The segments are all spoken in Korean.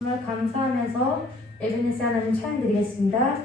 정말 감사하면서 에베네스 하나님 찬양드리겠습니다.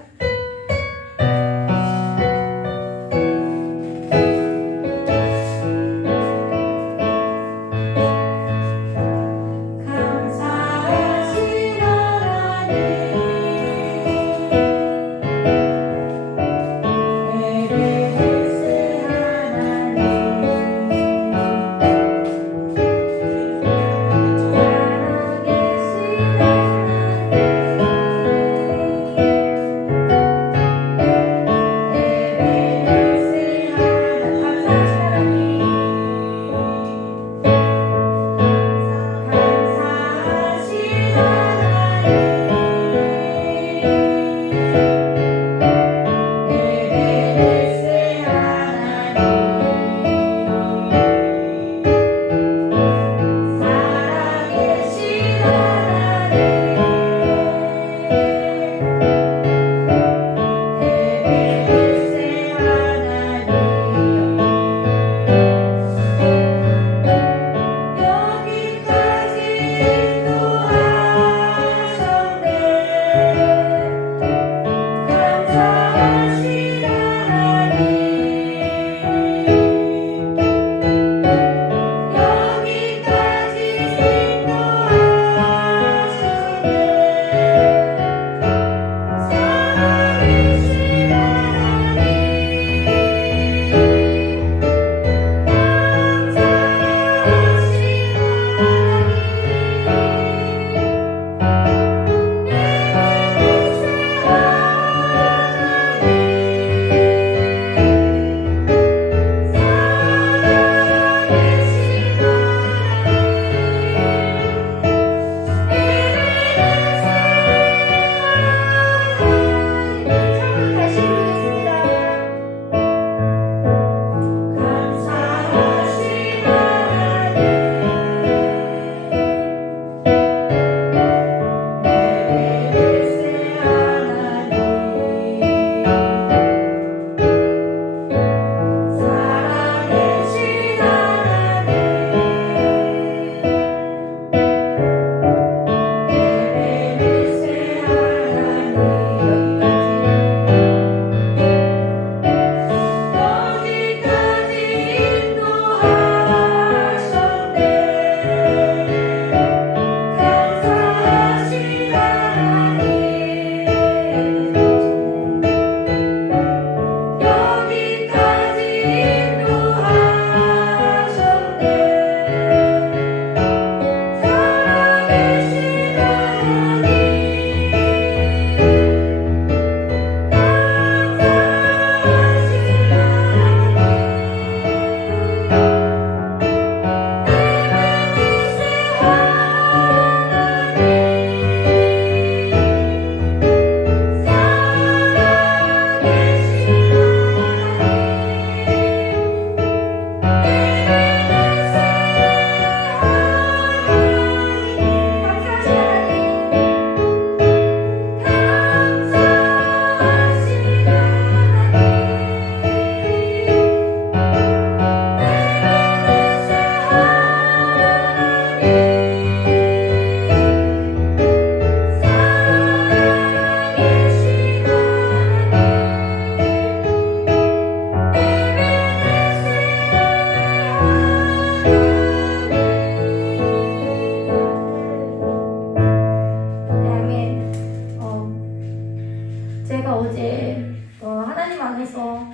제가 어제 하나님 안에서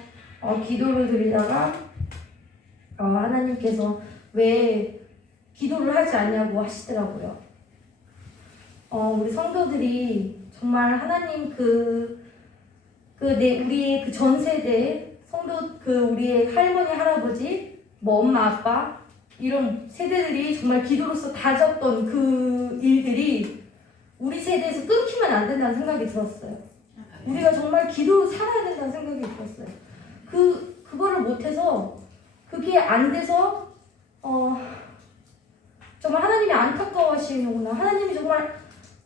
기도를 드리다가 하나님께서 왜 기도를 하지 않냐고 하시더라고요. 우리 성도들이 정말 하나님 우리의 그 전 세대 성도 우리의 할머니 할아버지 엄마 아빠 이런 세대들이 정말 기도로서 다졌던 그 일들이 우리 세대에서 끊기면 안 된다는 생각이 들었어요. 우리가 정말 기도로 살아야 된다는 생각이 들었어요. 그거를 못해서 그게 안 돼서 정말 하나님이 안타까워하시는구나. 하나님이 정말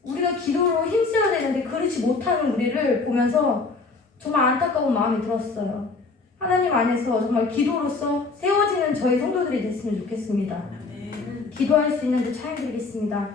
우리가 기도로 힘써야 되는데 그렇지 못하는 우리를 보면서 정말 안타까운 마음이 들었어요. 하나님 안에서 정말 기도로서 세워지는 저희 성도들이 됐으면 좋겠습니다. 기도할 수 있는데 찬양드리겠습니다.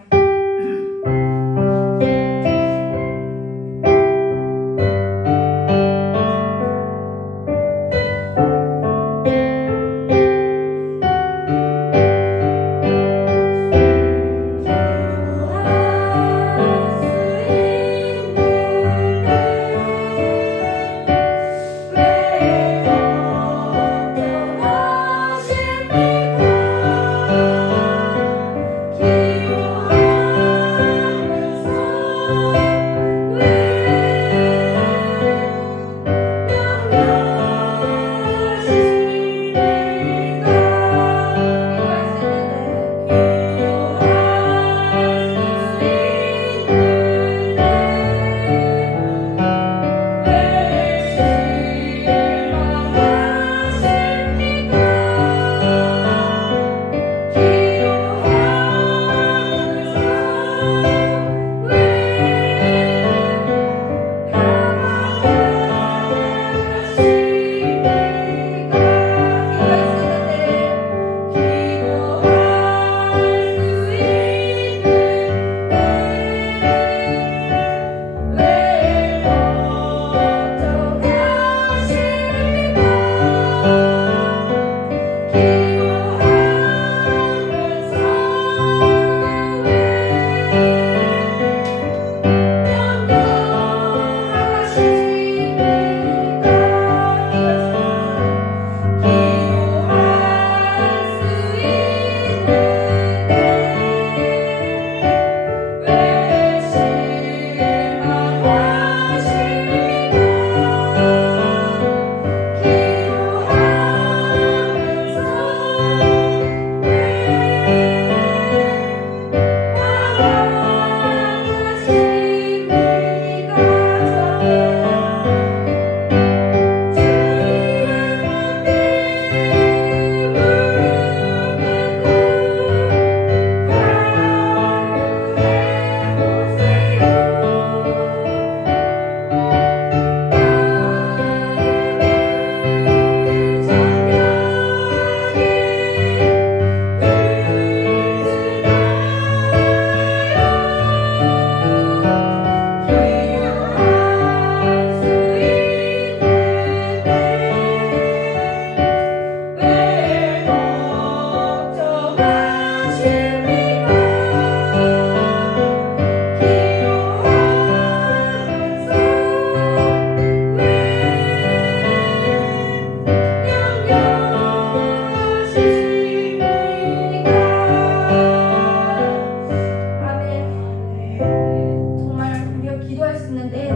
수 있는데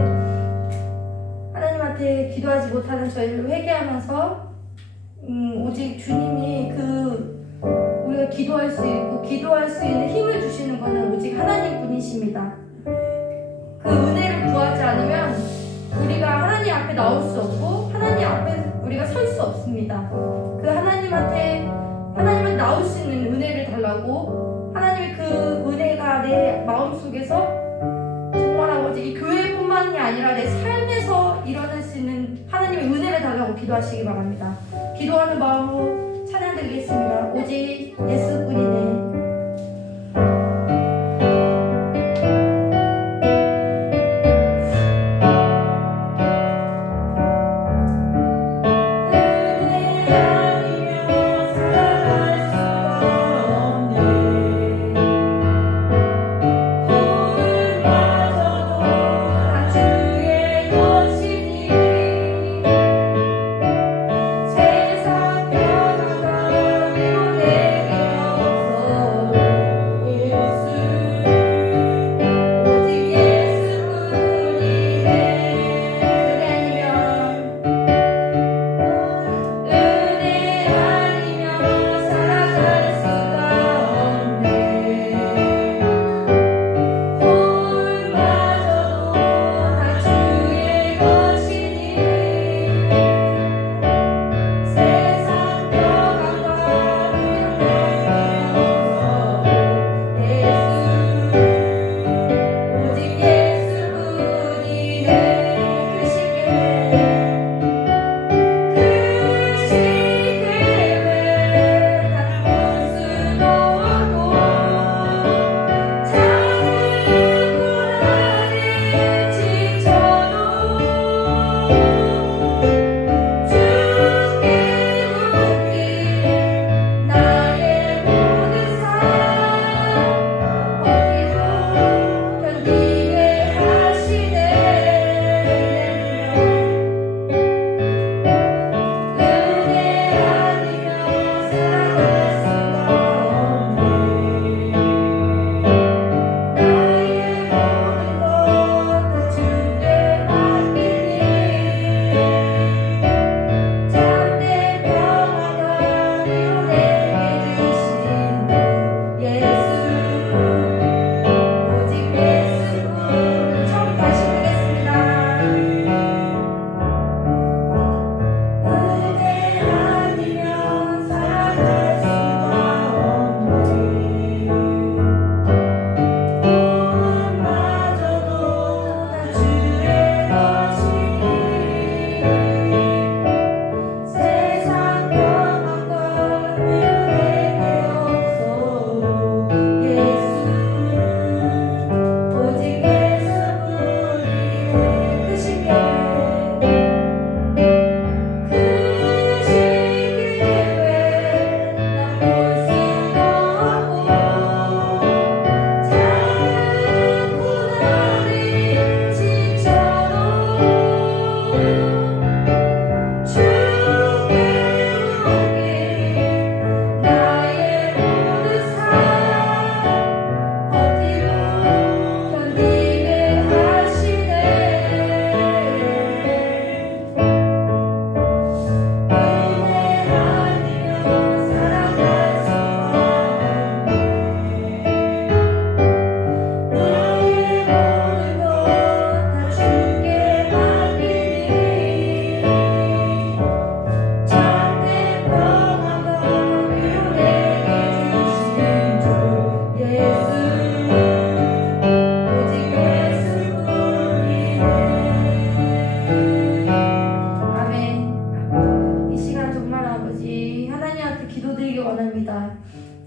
하나님한테 기도하지 못하는 저희를 회개하면서 오직 주님이 우리가 기도할 수 있고 기도할 수 있는 힘을 주시는 것은 오직 하나님뿐이십니다. 그 은혜를 구하지 않으면 우리가 하나님 앞에 나올 수 없고 하나님 앞에 우리가 설 수 없습니다. 그 하나님한테 나올 수 있는 은혜를 달라고 하나님의 그 은혜가 내 마음속에서 정말 아버지 이 교회뿐만이 아니라 내 삶에서 일어날 수 있는 하나님의 은혜를 달라고 기도하시기 바랍니다. 기도하는 마음으로 찬양 드리겠습니다. 오직 예수뿐이네.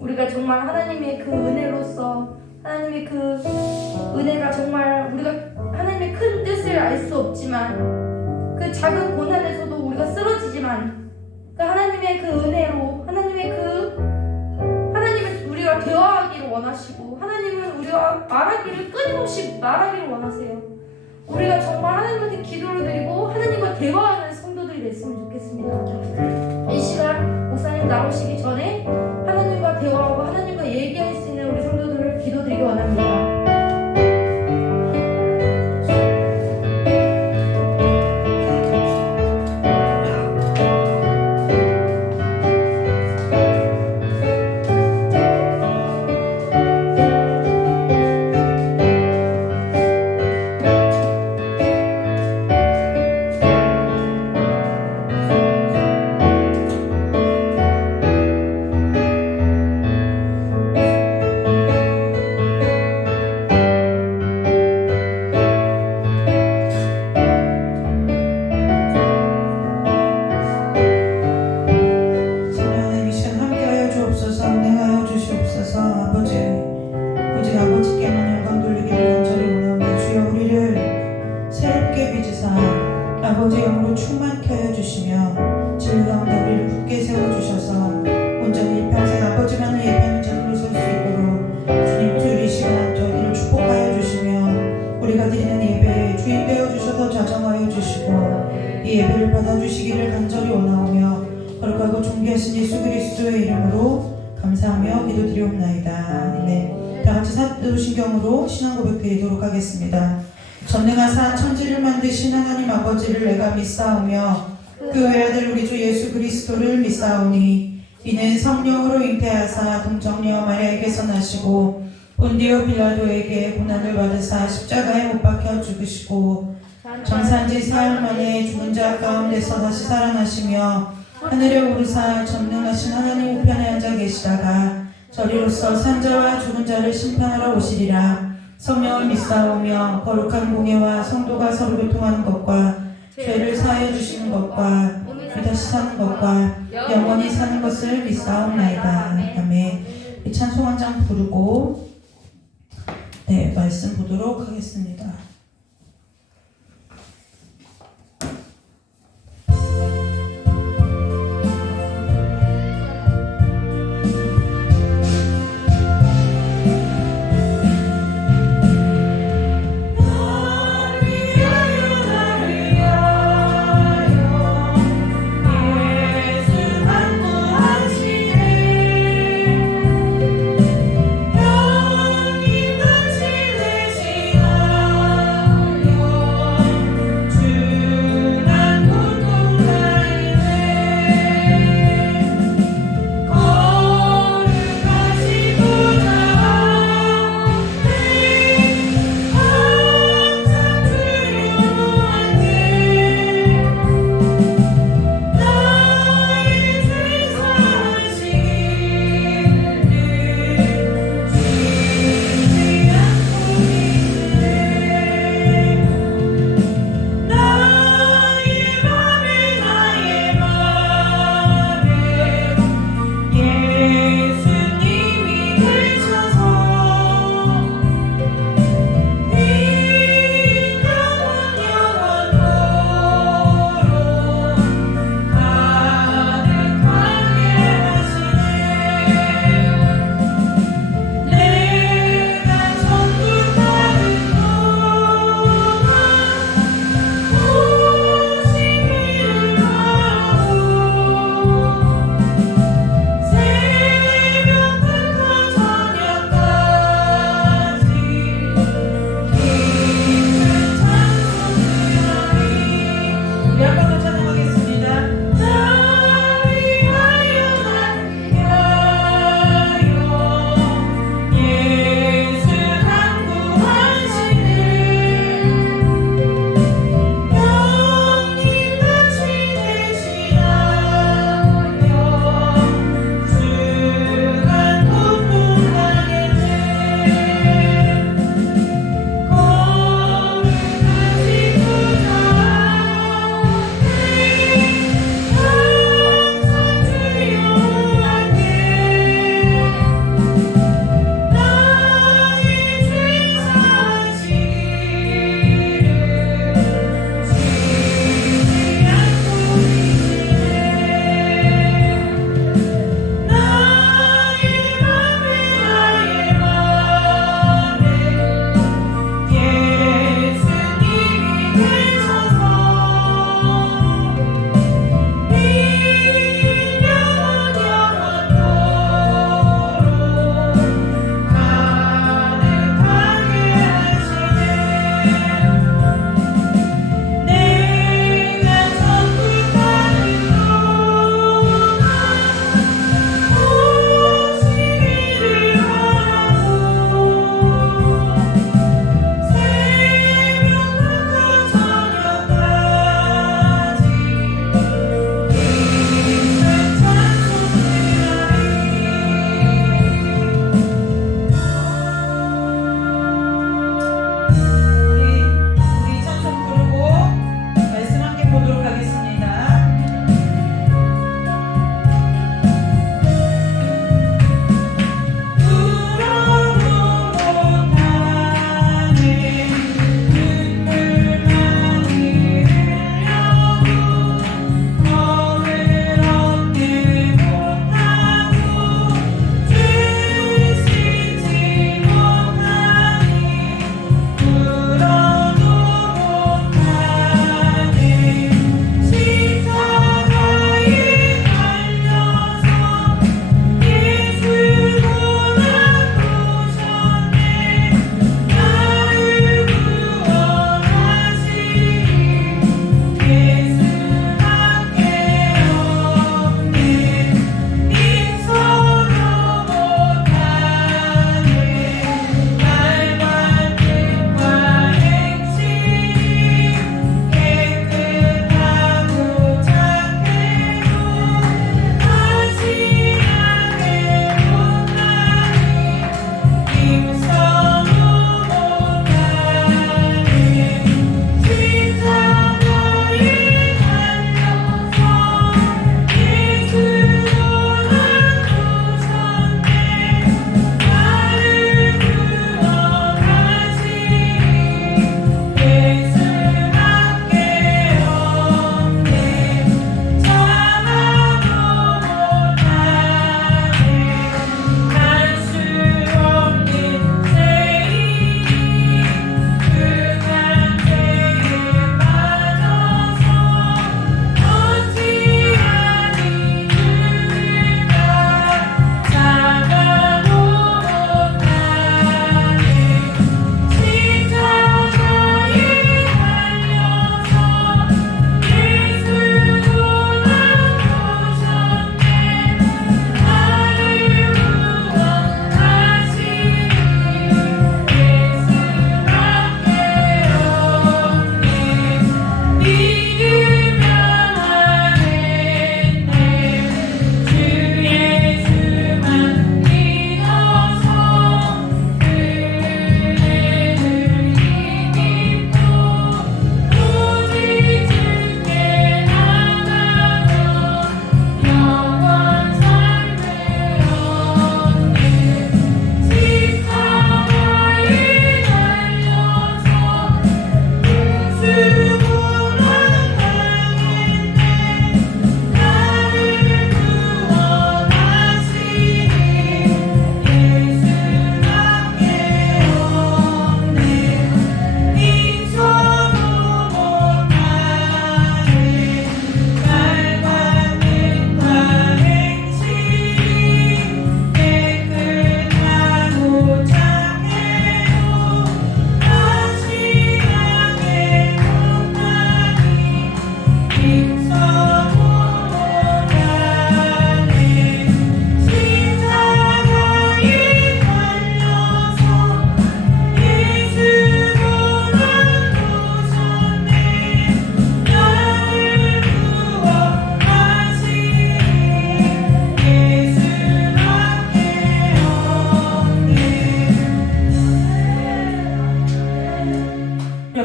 우리가 정말 하나님의 그 은혜로서 하나님의 그 은혜가 정말 우리가 하나님의 큰 뜻을 알 수 없지만 그 작은 고난에서도 우리가 쓰러지지만 그 하나님의 그 은혜로 하나님은 우리가 대화하기를 원하시고 하나님은 우리와 말하기를 끊임없이 말하기를 원하세요. 우리가 정말 하나님한테 기도를 드리고 하나님과 대화하는 성도들이 됐으면 좋겠습니다. 이 시간 목사님 나오시기 전에 하나님과 대화하고 하나님과 얘기할 수 있는 우리 성도들을 기도드리기 원합니다. 아버지 영으로 충만케 하여 주시며 진리 가운데 우리를 굳게 세워주셔서 온전히 일평생 아버지만을 예배하는 자들로 설 수 있도록 주님 주일 이 시간 저희를 축복하여 주시며 우리가 드리는 예배에 주인 되어 주셔서 자정하여 주시고 이 예배를 받아주시기를 간절히 원하오며 거룩하고 존귀하신 예수 그리스도의 이름으로 감사하며 기도드리옵나이다. 아멘. 다같이 사도신경으로 신앙 고백 드리도록 하겠습니다. 전능하사 천지를 만드신 하나님 아버지를 내가 믿사오며 그 외아들 우리 주 예수 그리스도를 믿사오니 이는 성령으로 잉태하사 동정녀 마리아에게서 나시고 본디오 빌라도에게 고난을 받으사 십자가에 못 박혀 죽으시고 정산지 사흘 만에 죽은 자 가운데서 다시 살아나시며 하늘에 오르사 전능하신 하나님 우편에 앉아 계시다가 저리로서 산자와 죽은 자를 심판하러 오시리라. 성령을 믿사오며 거룩한 공예와 성도가 서로 교통하는 것과 죄를 사하여 주시는 것과 다시 사는 것과 영원히 사는 것을 믿사옵나이다. 아멘. 이 찬송 한 장 부르고 말씀 보도록 하겠습니다. 영이 같이 내시나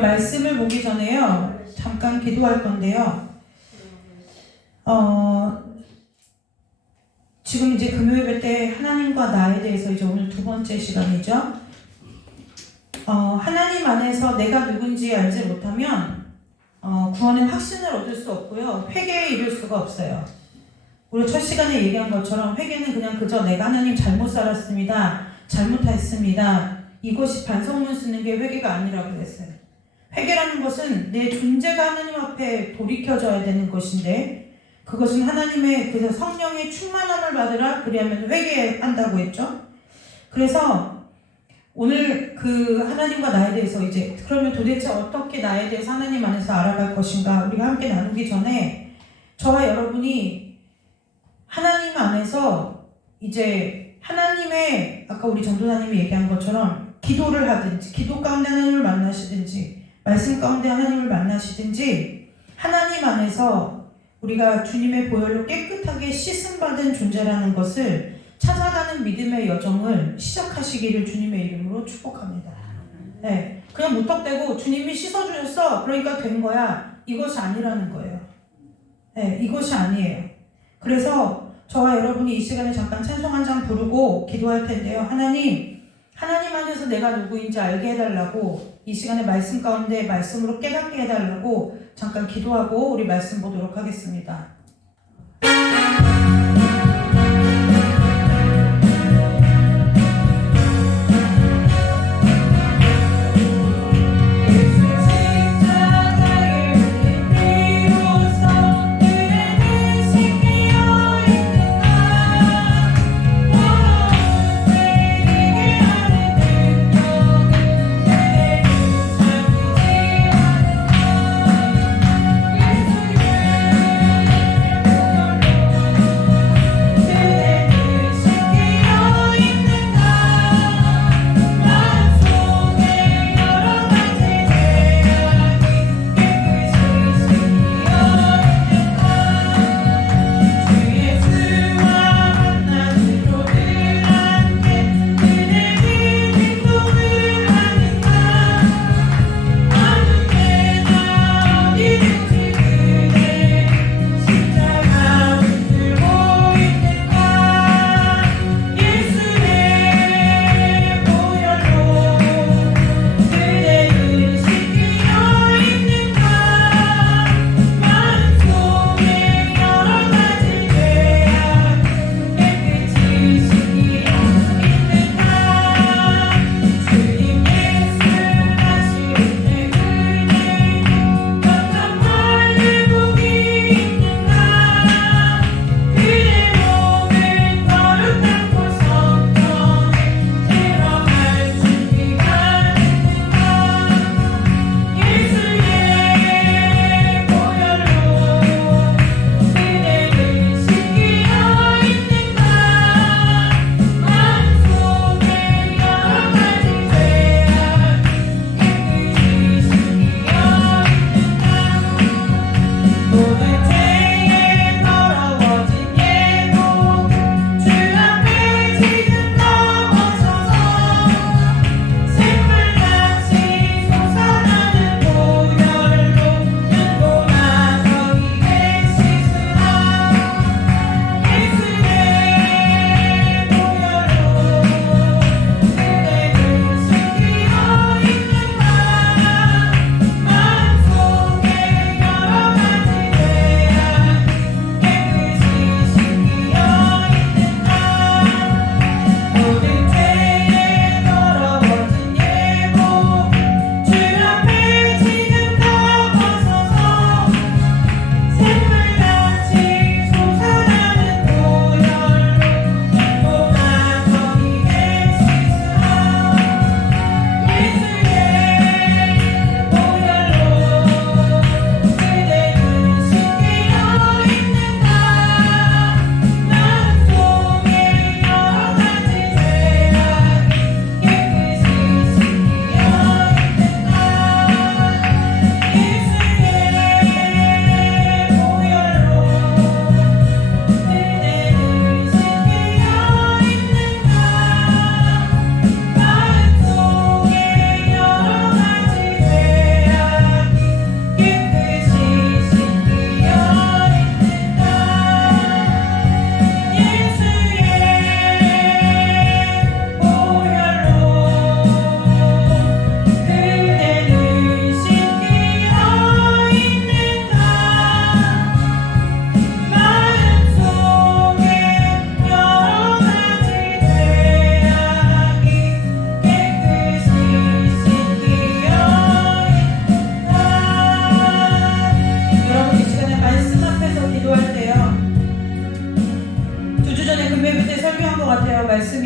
말씀을 보기 전에요. 잠깐 기도할 건데요. 지금 이제 금요일 때 하나님과 나에 대해서 이제 오늘 두 번째 시간이죠. 하나님 안에서 내가 누군지 알지 못하면 구원의 확신을 얻을 수 없고요. 회개에 이를 수가 없어요. 우리 첫 시간에 얘기한 것처럼 회개는 그냥 그저 내가 하나님 잘못 살았습니다. 잘못했습니다. 이것이 반성문 쓰는 게 회개가 아니라고 그랬어요. 회개라는 것은 내 존재가 하나님 앞에 돌이켜져야 되는 것인데 그것은 하나님의 그 성령의 충만함을 받으라 그리하면 회개한다고 했죠. 그래서 오늘 그 하나님과 나에 대해서 이제 그러면 도대체 어떻게 나에 대해서 하나님 안에서 알아갈 것인가 우리가 함께 나누기 전에 저와 여러분이 하나님 안에서 이제 하나님의 아까 우리 전도사님이 얘기한 것처럼 기도를 하든지 기도 가운데 하나님을 만나시든지 말씀 가운데 하나님을 만나시든지 하나님 안에서 우리가 주님의 보혈로 깨끗하게 씻음받은 존재라는 것을 찾아가는 믿음의 여정을 시작하시기를 주님의 이름으로 축복합니다. 네, 그냥 무턱대고 주님이 씻어주셨어 그러니까 된 거야 이것이 아니라는 거예요. 네, 이것이 아니에요. 그래서 저와 여러분이 이 시간에 잠깐 찬송 한 장 부르고 기도할 텐데요. 하나님 안에서 내가 누구인지 알게 해달라고 이 시간에 말씀 가운데 말씀으로 깨닫게 해달라고 잠깐 기도하고 우리 말씀 보도록 하겠습니다.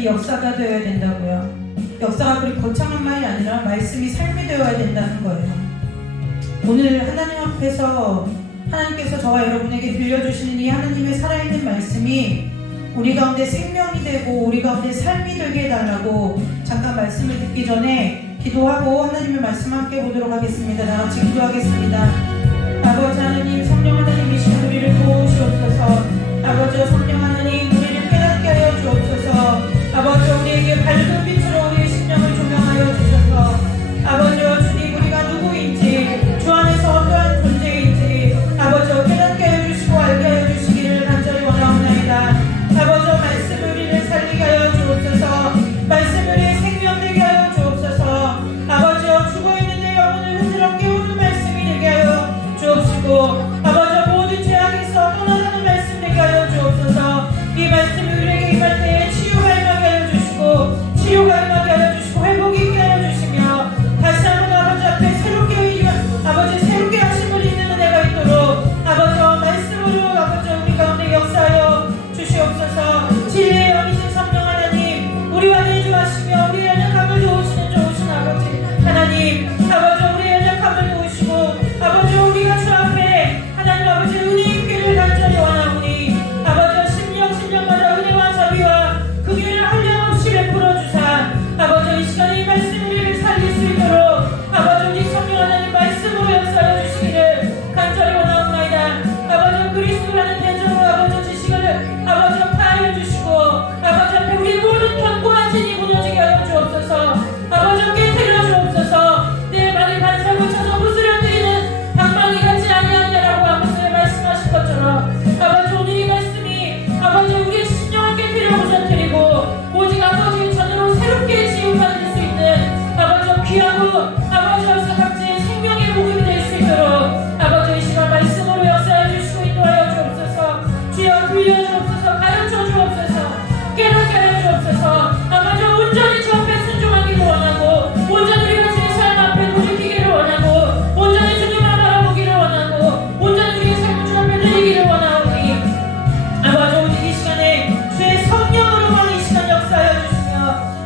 말씀이 역사가 되어야 된다고요. 역사가 그리 거창한 말이 아니라 말씀이 삶이 되어야 된다는 거예요. 오늘 하나님 앞에서 하나님께서 저와 여러분에게 들려주시는 이 하나님의 살아있는 말씀이 우리 가운데 생명이 되고 우리 가운데 삶이 되게 해달라고 잠깐 말씀을 듣기 전에 기도하고 하나님의 말씀 함께 보도록 하겠습니다. 다 같이 기도하겠습니다. 아버지 하나님, 성령 하나님 이 시간 우리를 도우시옵소서. 아버지 성령 하나님, 우리를 깨닫게 하여 주옵소서. 아버지 우리에게 밝은 빛으로 우리의 심령을 조명하여 주셔서 아버지 주님, 우리가 누구인지 주 안에서 어떠한 존재인지 아버지 깨닫게 하여 주시고 알게 하여 주시기를 간절히 원하옵나이다. 아버지 말씀을 우리를 살리게 하여 주옵소서. 말씀을 우리의 생명 되게 하여 주옵소서. 아버지 죽어있는데 영혼을 흔들어 깨우는 말씀이 되게 하여 주옵시고 아버지 모든 죄악에서 떠나가는 말씀 되게 하여 주옵소서. 이 말씀이 우리에게 임할 때에 치유가 임하게 하여 주시고 치료가 임하게 하여 주시고 회복이 있게 하여 주시며 다시 한번 아버지 앞에 아버지 새롭게 하신 분이 있는 은혜가 있도록 아버지 말씀으로 아버지 우리 가운데 역사하여 주시옵소서. 진리의 영이신 성령 하나님, 우리와 내주하시며 우리의 연약함을 도우시는 좋으신 아버지 하나님, 아버지 우리의 연약함을 도우시고 아버지 우리가 주 앞에 하나님 아버지 은혜 있기를 간절히 원하오니 아버지 심령마다 은혜와 자비와 긍휼을 한량없이 베풀어 주사 아버지 이 시간에 이 말씀 우리를 살릴 수 있도록 아버지 우리 성령 하나님 말씀으로 역사하여 주시기를 간절히 원하옵나이다. 아버지 그리스도라는 대적으로 아버지 지식을 아버지 파하여 주시고 아버지 앞에 우리 모든 견고한 진이 무너지게 하여 주옵소서. 아버지 깨뜨려 주옵소서. 내 말을 반사고 쳐서 부스러뜨리는 방망이 같지 아니하냐라고 아버지 말씀하신 것처럼 아버지 오늘 이 말씀이 아버지 우리의 심령을 깨뜨려 부서뜨리고 오직 아버지의 전으로 새롭게 지음받을 수 있는 아버지 귀하고 아버지 각지의 생명의 복음이 될 수 있도록 아버지 이 시간 말씀으로 역사해 주시고 인도하여 주옵소서. 주여 들려주옵소서. 가르쳐 주옵소서. 깨닫게 하여 주옵소서. 아버지 온전히 주 앞에 순종하기를 원하고 온전히 우리가 주의 삶 앞에 돌이키기를 원하고 온전히 주님만 바라보기를 원하고 온전히 우리의 삶을 주 앞에 드리기를 원하오니 아버지 오직 이 시간에 주의 성령으로만 이 시간 역사하여 주시며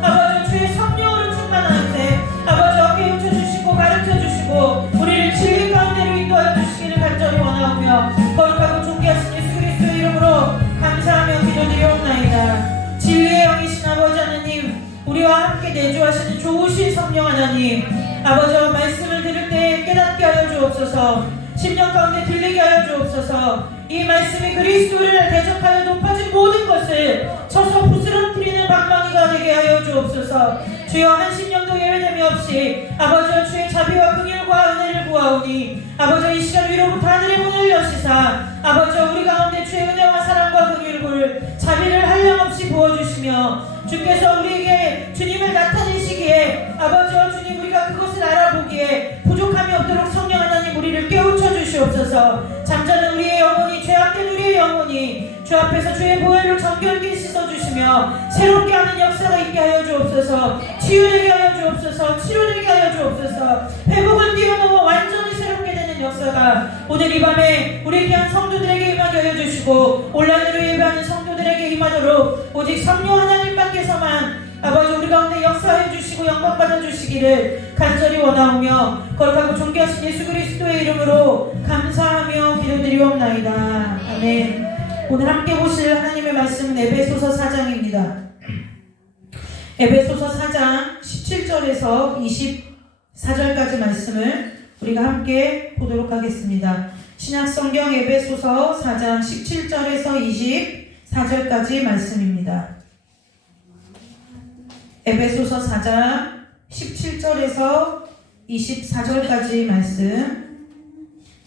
아버지 주의 성령으로 충만하는데 아버지 깨우쳐 주시고 가르쳐 주시고 우리를 진리 가운데로 인도하여 주시기를 간절히 원하오며 거룩하고 존귀하신 예수 그리스도의 이름으로 감사하며 기도드리옵나이다. 진리의 영이신 아버지 하나님, 우리와 함께 내주하시는 좋으신 성령 하나님, 아버지와 말씀을 들을 때 깨닫게 하여 주옵소서. 심령 가운데 들리게 하여 주옵소서. 이 말씀이 그리스도를 대적하여 높아진 모든 것을 쳐서 부스러뜨리는 방망이가 되게 하여 주옵소서. 주여 한 심령도 예외됨이 없이 아버지 주의 자비와 긍휼과 은혜를 구하오니 아버지 이 시간 위로부터 하늘의 문을 여시사 아버지 우리 가운데 주의 은혜와 사랑과 긍휼을 자비를 한량없이 부어주시며 주께서 우리에게 주님을 나타내시기에 아버지 주님 우리가 그것을 알아보기에 부족함이 없도록 성령 하나님 우리를 깨우쳐 주시옵소서. 잠자는 우리의 영혼이 죄악된 우리의 영혼이 주 앞에서 주의 보혈로 정결케 씻어주시며 새롭게 하는 역사가 있게 하여 주옵소서. 치유되게 하여 주옵소서. 치료되게 하여 주옵소서. 회복을 뛰어넘어 완전히 새롭게 되는 역사가 오늘 이 밤에 우리 귀한 성도들에게 임하게 하여 주시고 온라인으로 예배하는 성도들에게 임하도록 오직 성령 하나님밖에서만 아버지 우리 가운데 역사해 주시고 영광 받아 주시기를 간절히 원하오며 거룩하고 존귀하신 예수 그리스도의 이름으로 감사하며 기도드리옵나이다. 아멘. 오늘 함께 보실 하나님의 말씀은 에베소서 4장입니다. 에베소서 4장 17절에서 24절까지 말씀을 우리가 함께 보도록 하겠습니다. 신약성경 에베소서 4장 17절에서 24절까지 말씀입니다. 에베소서 4장 17절에서 24절까지 말씀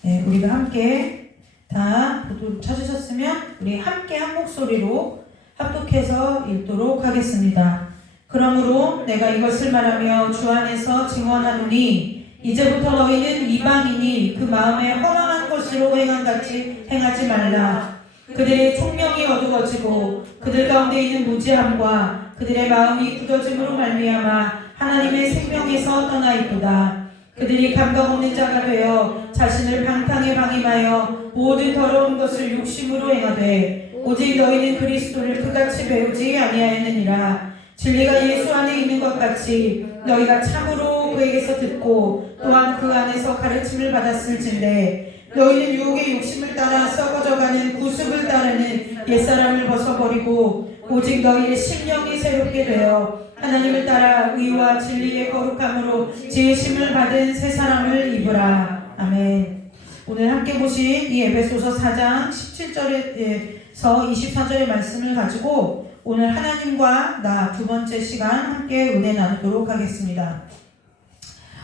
우리가 함께 다 찾으셨으면 우리 함께 한 목소리로 합독해서 읽도록 하겠습니다. 그러므로 내가 이것을 말하며 주 안에서 증언하노니 이제부터 너희는 이방인이 그 마음에 허망한 것으로 행한같이 행하지 말라. 그들의 총명이 어두워지고 그들 가운데 있는 무지함과 그들의 마음이 굳어짐으로 말미암아 하나님의 생명에서 떠나 있도다. 그들이 감각 없는 자가 되어 자신을 방탕에 방임하여 모든 더러운 것을 욕심으로 행하되 오직 너희는 그리스도를 그같이 배우지 아니하였느니라. 진리가 예수 안에 있는 것 같이 너희가 참으로 그에게서 듣고 또한 그 안에서 가르침을 받았을진데 너희는 유혹의 욕심을 따라 썩어져가는 구습을 따르는 옛사람을 벗어버리고 오직 너희의 심령이 새롭게 되어 하나님을 따라 의와 진리의 거룩함으로 지으심을 받은 새 사람을 입으라. 아멘. 오늘 함께 보신 이 에베소서 4장 17절에서 24절의 말씀을 가지고 오늘 하나님과 나 두 번째 시간 함께 은혜 나누도록 하겠습니다.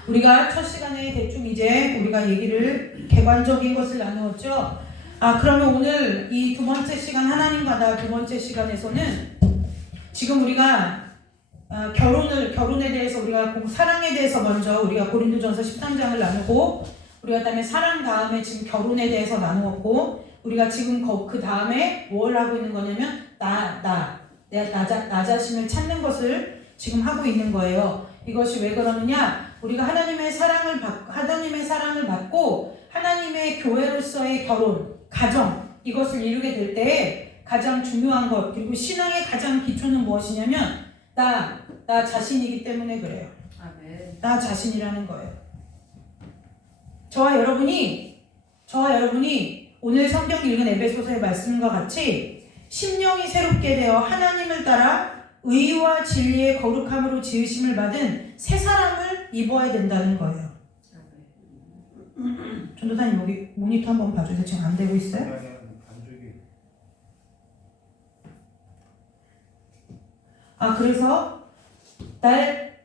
우리가 첫 시간에 대충 이제 우리가 얘기를 객관적인 것을 나누었죠. 그러면 오늘 이 두 번째 시간 하나님과 나 두 번째 시간에서는 지금 우리가 결혼에 대해서 우리가 사랑에 대해서 먼저 우리가 고린도전서 13장을 나누고 우리가 그다음에 사랑 다음에 지금 결혼에 대해서 나누었고 우리가 지금 그 다음에 뭘 하고 있는 거냐면 나 자신을 찾는 것을 지금 하고 있는 거예요. 이것이 왜 그러느냐? 우리가 하나님의 사랑을 받고 하나님의 교회로서의 결혼, 가정 이것을 이루게 될 때에 가장 중요한 것 그리고 신앙의 가장 기초는 무엇이냐면 나 자신이기 때문에 그래요. 아멘. 나 자신이라는 거예요. 저와 여러분이 오늘 성경 읽은 에베소서의 말씀과 같이 심령이 새롭게 되어 하나님을 따라 의와 진리의 거룩함으로 지으심을 받은 새 사람을 입어야 된다는 거예요. 전도사님 여기 모니터 한번 봐주세요. 지금 안 되고 있어요? 그래서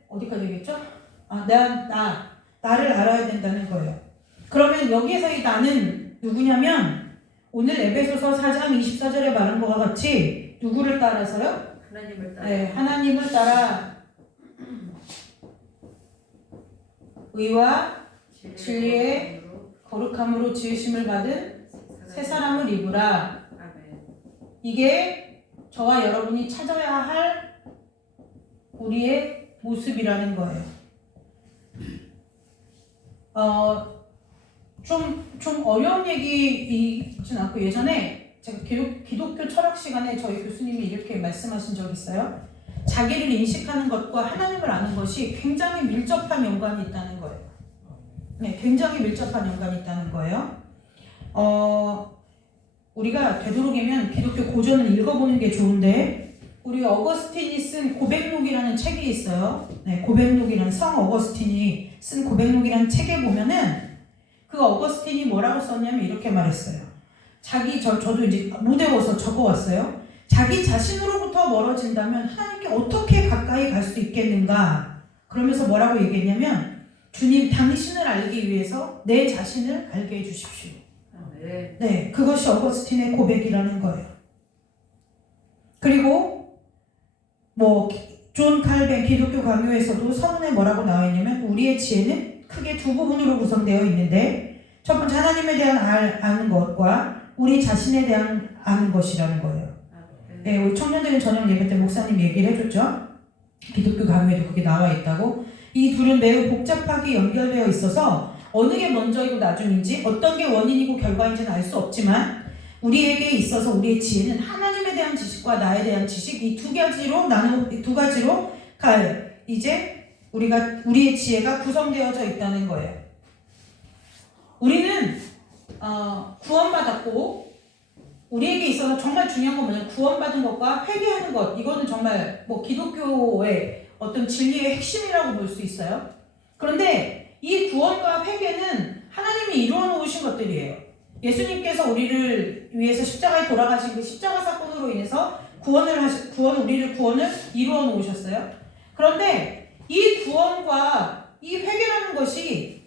어디까지 얘기했죠? 나를 알아야 된다는 거예요. 그러면 여기에서 이 나는 누구냐면 오늘 에베소서 4장 24절에 말한 것과 같이 누구를 따라서요? 하나님을 따라. 네, 하나님을 따라 의와 진리의 거룩함으로 지으심을 받은 새 사람을 입으라. 아멘. 이게 저와 여러분이 찾아야 할 우리의 모습이라는 거예요. 좀 어려운 얘기이진 않고 예전에 제가 기독교 철학 시간에 저희 교수님이 이렇게 말씀하신 적이 있어요. 자기를 인식하는 것과 하나님을 아는 것이 굉장히 밀접한 연관이 있다는 거예요. 네, 굉장히 밀접한 연관이 있다는 거예요. 우리가 되도록이면 기독교 고전을 읽어보는 게 좋은데 우리 어거스틴이 쓴 고백록이라는 책이 있어요. 네, 고백록이라는 성 어거스틴이 쓴 고백록이라는 책에 보면은 그 어거스틴이 뭐라고 썼냐면 이렇게 말했어요. 저도 이제 못 외워서 적어왔어요. 자기 자신으로부터 멀어진다면 하나님께 어떻게 가까이 갈 수 있겠는가? 그러면서 뭐라고 얘기했냐면 주님 당신을 알기 위해서 내 자신을 알게 해주십시오. 아멘. 네, 그것이 어거스틴의 고백이라는 거예요. 그리고 존 칼뱅 기독교 강요에서도 서문에 뭐라고 나와 있냐면 우리의 지혜는 크게 두 부분으로 구성되어 있는데 첫 번째 하나님에 대한 아는 것과 우리 자신에 대한 아는 것이라는 거예요. 네, 우리 청년들은 저녁 예배 때 목사님 얘기를 해줬죠. 기독교 강요에도 그게 나와 있다고. 이 둘은 매우 복잡하게 연결되어 있어서 어느 게 먼저이고 나중인지 어떤 게 원인이고 결과인지는 알 수 없지만 우리에게 있어서 우리의 지혜는 하나님에 대한 지식과 나에 대한 지식 이 두 가지로 이제 우리의 지혜가 구성되어져 있다는 거예요. 우리는 구원받았고 우리에게 있어서 정말 중요한 건 뭐냐면 구원받은 것과 회개하는 것 이거는 정말 기독교의 어떤 진리의 핵심이라고 볼 수 있어요. 그런데 이 구원과 회개는 하나님이 이루어 놓으신 것들이에요. 예수님께서 우리를 위해서 십자가에 돌아가신 그 십자가 사건으로 인해서 우리를 구원을 이루어 놓으셨어요. 그런데 이 구원과 이 회개라는 것이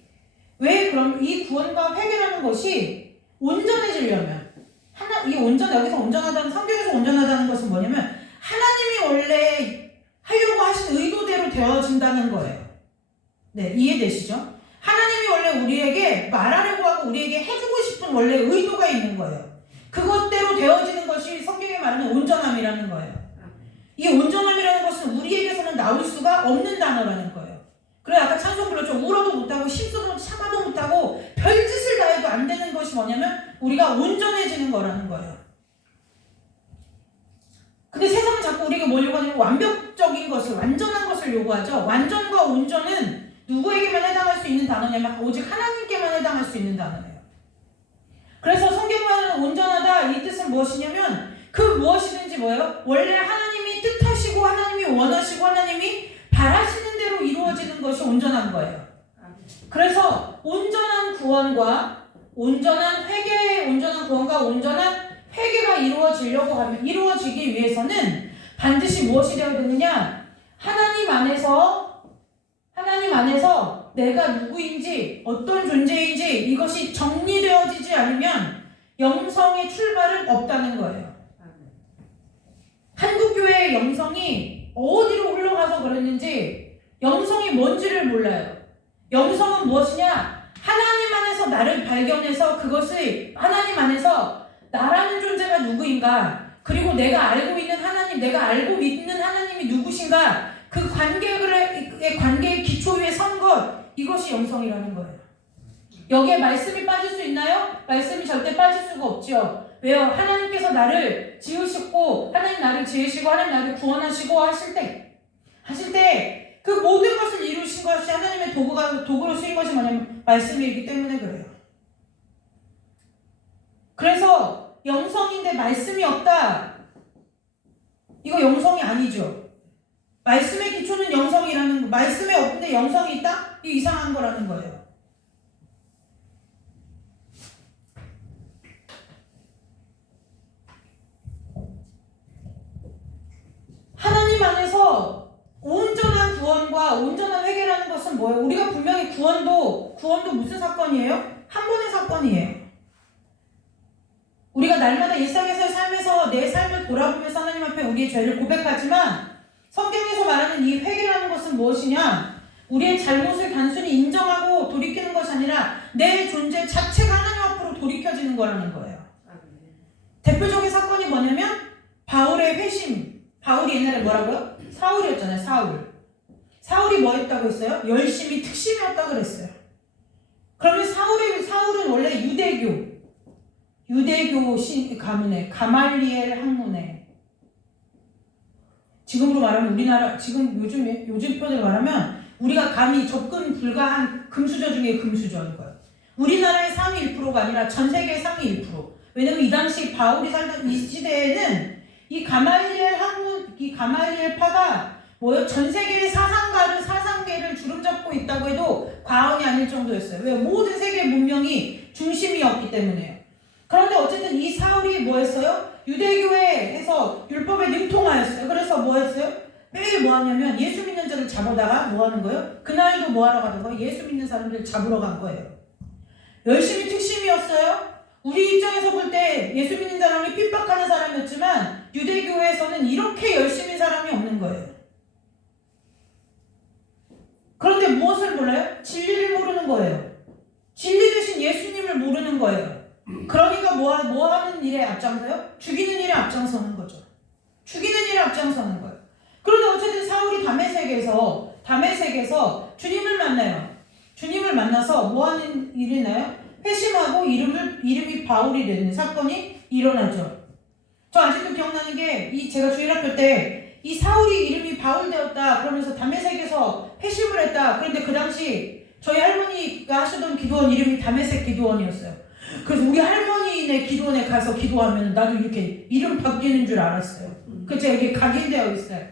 그럼 이 구원과 회개라는 것이 온전해지려면 여기서 온전하다는 성경에서 온전하다는 것은 뭐냐면 하나님이 원래 하려고 하신 의도대로 되어진다는 거예요. 네, 이해되시죠? 하나님이 원래 우리에게 말하려고 하고 우리에게 해주고 싶은 원래 의도가 있는 거예요. 그것대로 되어지는 것이 성경에 말하는 온전함이라는 거예요. 이 온전함이라는 것은 우리에게서는 나올 수가 없는 단어라는 거예요. 그래 아까 찬송 불렀죠. 울어도 못하고 심어도 참아도 못하고 별짓을 다 해도 안 되는 것이 뭐냐면 우리가 온전해지는 거라는 거예요. 근데 세상은 자꾸 우리가 뭘 요구하냐면 완벽적인 것을, 완전한 것을 요구하죠. 완전과 온전은 누구에게만 해당할 수 있는 단어냐면 오직 하나님께만 해당할 수 있는 단어예요. 그래서 성경만은 온전하다 이 뜻은 무엇이냐면 그 무엇이든지 뭐예요? 원래 하나님이 뜻하시고 하나님이 원하시고 하나님이 바라시는 대로 이루어지는 것이 온전한 거예요. 그래서 온전한 구원과 온전한 회개의 온전한 구원과 온전한 회개가 이루어지려고 하면 이루어지기 위해서는 반드시 무엇이 되어야 되느냐? 하나님 안에서 내가 누구인지 어떤 존재인지 이것이 정리되어지지 않으면 영성의 출발은 없다는 거예요. 한국교회의 영성이 어디로 흘러가서 그랬는지 영성이 뭔지를 몰라요. 영성은 무엇이냐? 하나님 안에서 나를 발견해서 그것을 하나님 안에서 나라는 존재가 누구인가, 그리고 내가 알고 있는 하나님, 내가 알고 믿는 하나님이 누구신가, 그 관계의 기초 위에 선 것, 이것이 영성이라는 거예요. 여기에 말씀이 빠질 수 있나요? 말씀이 절대 빠질 수가 없죠. 왜요? 하나님께서 나를 지으셨고, 하나님 나를 지으시고, 하나님 나를 구원하시고 하실 때 그 모든 것을 이루신 것이 하나님의 도구로 쓰인 것이 뭐냐면 말씀이기 때문에 그래요. 그래서 영성인데 말씀이 없다. 이거 영성이 아니죠. 말씀의 기초는 영성이라는 거. 말씀이 없는데 영성이 있다? 이거 이상한 거라는 거예요. 하나님 안에서 온전한 구원과 온전한 회개라는 것은 뭐예요? 우리가 분명히 구원도 무슨 사건이에요? 한 번의 사건이에요. 우리가 날마다 일상에서의 삶에서 내 삶을 돌아보면서 하나님 앞에 우리의 죄를 고백하지만 성경에서 말하는 이 회개라는 것은 무엇이냐? 우리의 잘못을 단순히 인정하고 돌이키는 것이 아니라 내 존재 자체가 하나님 앞으로 돌이켜지는 거라는 거예요. 대표적인 사건이 뭐냐면 바울의 회심. 바울이 옛날에 뭐라고요? 사울이었잖아요. 사울이 뭐 했다고 했어요? 열심히 특심이었다고 그랬어요. 그러면 사울은 원래 유대교 가문에 가말리엘 학문에, 지금으로 말하면 우리나라 지금 요즘 표현으로 말하면 우리가 감히 접근 불가한 금수저 중에 금수저인 거예요. 우리나라의 상위 1%가 아니라 전 세계의 상위 1%. 왜냐면 이 당시 바울이 살던 이 시대에는 이 가말리엘파가 뭐요? 전 세계의 사상계를 주름잡고 있다고 해도 과언이 아닐 정도였어요. 왜? 모든 세계 문명이 중심이었기 때문에요. 그런데 어쨌든 이 사울이 뭐 했어요? 유대교회에서 율법에 능통하였어요. 그래서 뭐 했어요? 매일 뭐 하냐면 예수 믿는 자를 잡아다가 뭐 하는 거예요? 그날도 뭐 하러 가는 거예요? 예수 믿는 사람들 잡으러 간 거예요. 열심히 특심이었어요. 우리 입장에서 볼 때 예수 믿는 사람이 핍박하는 사람이었지만 유대교회에서는 이렇게 열심인 사람이 없는 거예요. 그런데 무엇을 몰라요? 진리를 모르는 거예요. 진리 대신 예수님을 모르는 거예요. 그러니까 뭐 하는 일에 앞장서요? 죽이는 일에 앞장서는 거죠. 죽이는 일에 앞장서는 거예요. 그런데 어쨌든 사울이 다메섹에서 주님을 만나요. 주님을 만나서 뭐 하는 일이 나요? 회심하고 이름이 바울이 되는 사건이 일어나죠. 저 아직도 기억나는 게 제가 주일학교 때 이 사울이 이름이 바울 되었다 그러면서 다메섹에서 회심을 했다. 그런데 그 당시 저희 할머니가 하시던 기도원 이름이 다메섹 기도원이었어요. 그래서 우리 할머니네 기도원에 가서 기도하면 나도 이렇게 이름 바뀌는 줄 알았어요. 그래서 제가 이게 각인되어 있어요.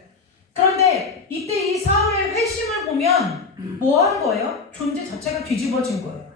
그런데 이때 이 사울의 회심을 보면 뭐 한 거예요? 존재 자체가 뒤집어진 거예요.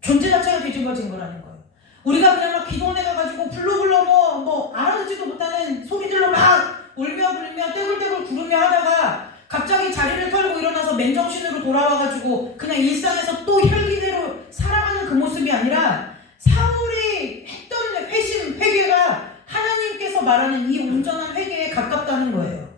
존재 자체가 뒤집어진 거라는 거예요. 우리가 그냥 막 기도원에 가가지고 불러 뭐 알아듣지도 못하는 소리들로 막 울며 불며 떼굴떼굴 구르며 하다가 갑자기 자리를 털고 일어나서 맨정신으로 돌아와가지고 그냥 일상에서 또 혈기대로 살아가는 그 모습이 아니라 사울이 했던 회개가 하나님께서 말하는 이 온전한 회개에 가깝다는 거예요.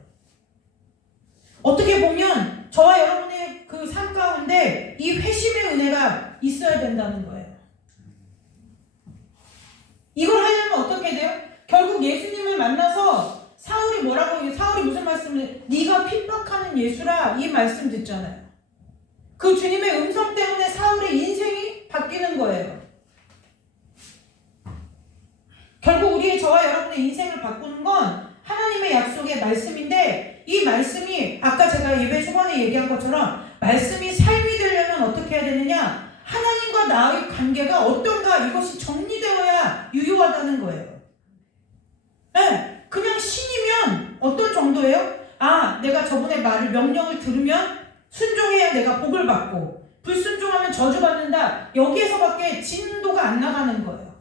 어떻게 보면 저와 여러분의 그 삶 가운데 이 회심의 은혜가 있어야 된다는 거예요. 이걸 하려면 어떻게 돼요? 결국 예수님을 만나서 사울이 무슨 말씀을 네가 핍박하는 예수라 이 말씀 듣잖아요. 그 주님의 음성 때문에 사울의 인생이 바뀌는 거예요. 결국 저와 여러분의 인생을 바꾸는 건 약속의 말씀인데 이 말씀이 아까 제가 예배 초반에 얘기한 것처럼 말씀이 삶이 되려면 어떻게 해야 되느냐? 하나님과 나의 관계가 어떤가 이것이 정리되어야 유효하다는 거예요. 네, 그냥 신이면 어떤 정도예요? 아, 내가 저분의 말을 명령을 들으면 순종해야 내가 복을 받고 불순종하면 저주받는다. 여기에서밖에 진도가 안 나가는 거예요.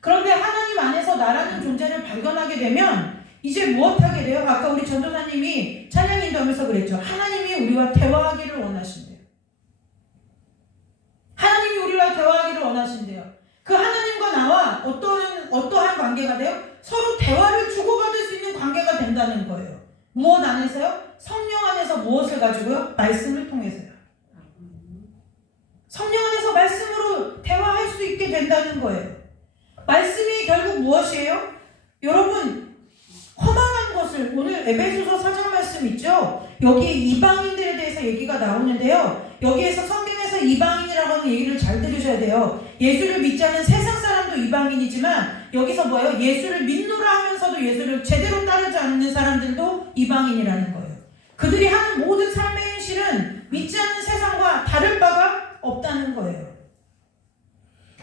그런데 하나님 안에서 나라는 존재를 발견하게 되면 이제 무엇하게 돼요? 아까 우리 전도사님이 찬양 인도하면서 그랬죠. 하나님이 우리와 대화하기를 원하신대요. 하나님이 우리와 대화하기를 원하신대요. 그 하나님과 나와 어떠한 관계가 돼요? 서로 대화를 주고받을 수 있는 관계가 된다는 거예요. 무엇 안에서요? 성령 안에서 무엇을 가지고요? 말씀을 통해서요. 성령 안에서 말씀으로 대화할 수 있게 된다는 거예요. 말씀이 결국 무엇이에요? 여러분, 허망한 것을 오늘 에베소서 4장 말씀 있죠? 여기 이방인들에 대해서 얘기가 나오는데요. 여기에서 성경에서 이방인이라고 하는 얘기를 잘 들으셔야 돼요. 예수를 믿지 않는 세상 사람도 이방인이지만 여기서 뭐예요? 예수를 믿노라 하면서도 예수를 제대로 따르지 않는 사람들도 이방인이라는 거예요. 그들이 하는 모든 삶의 현실은 믿지 않는 세상과 다를 바가 없다는 거예요.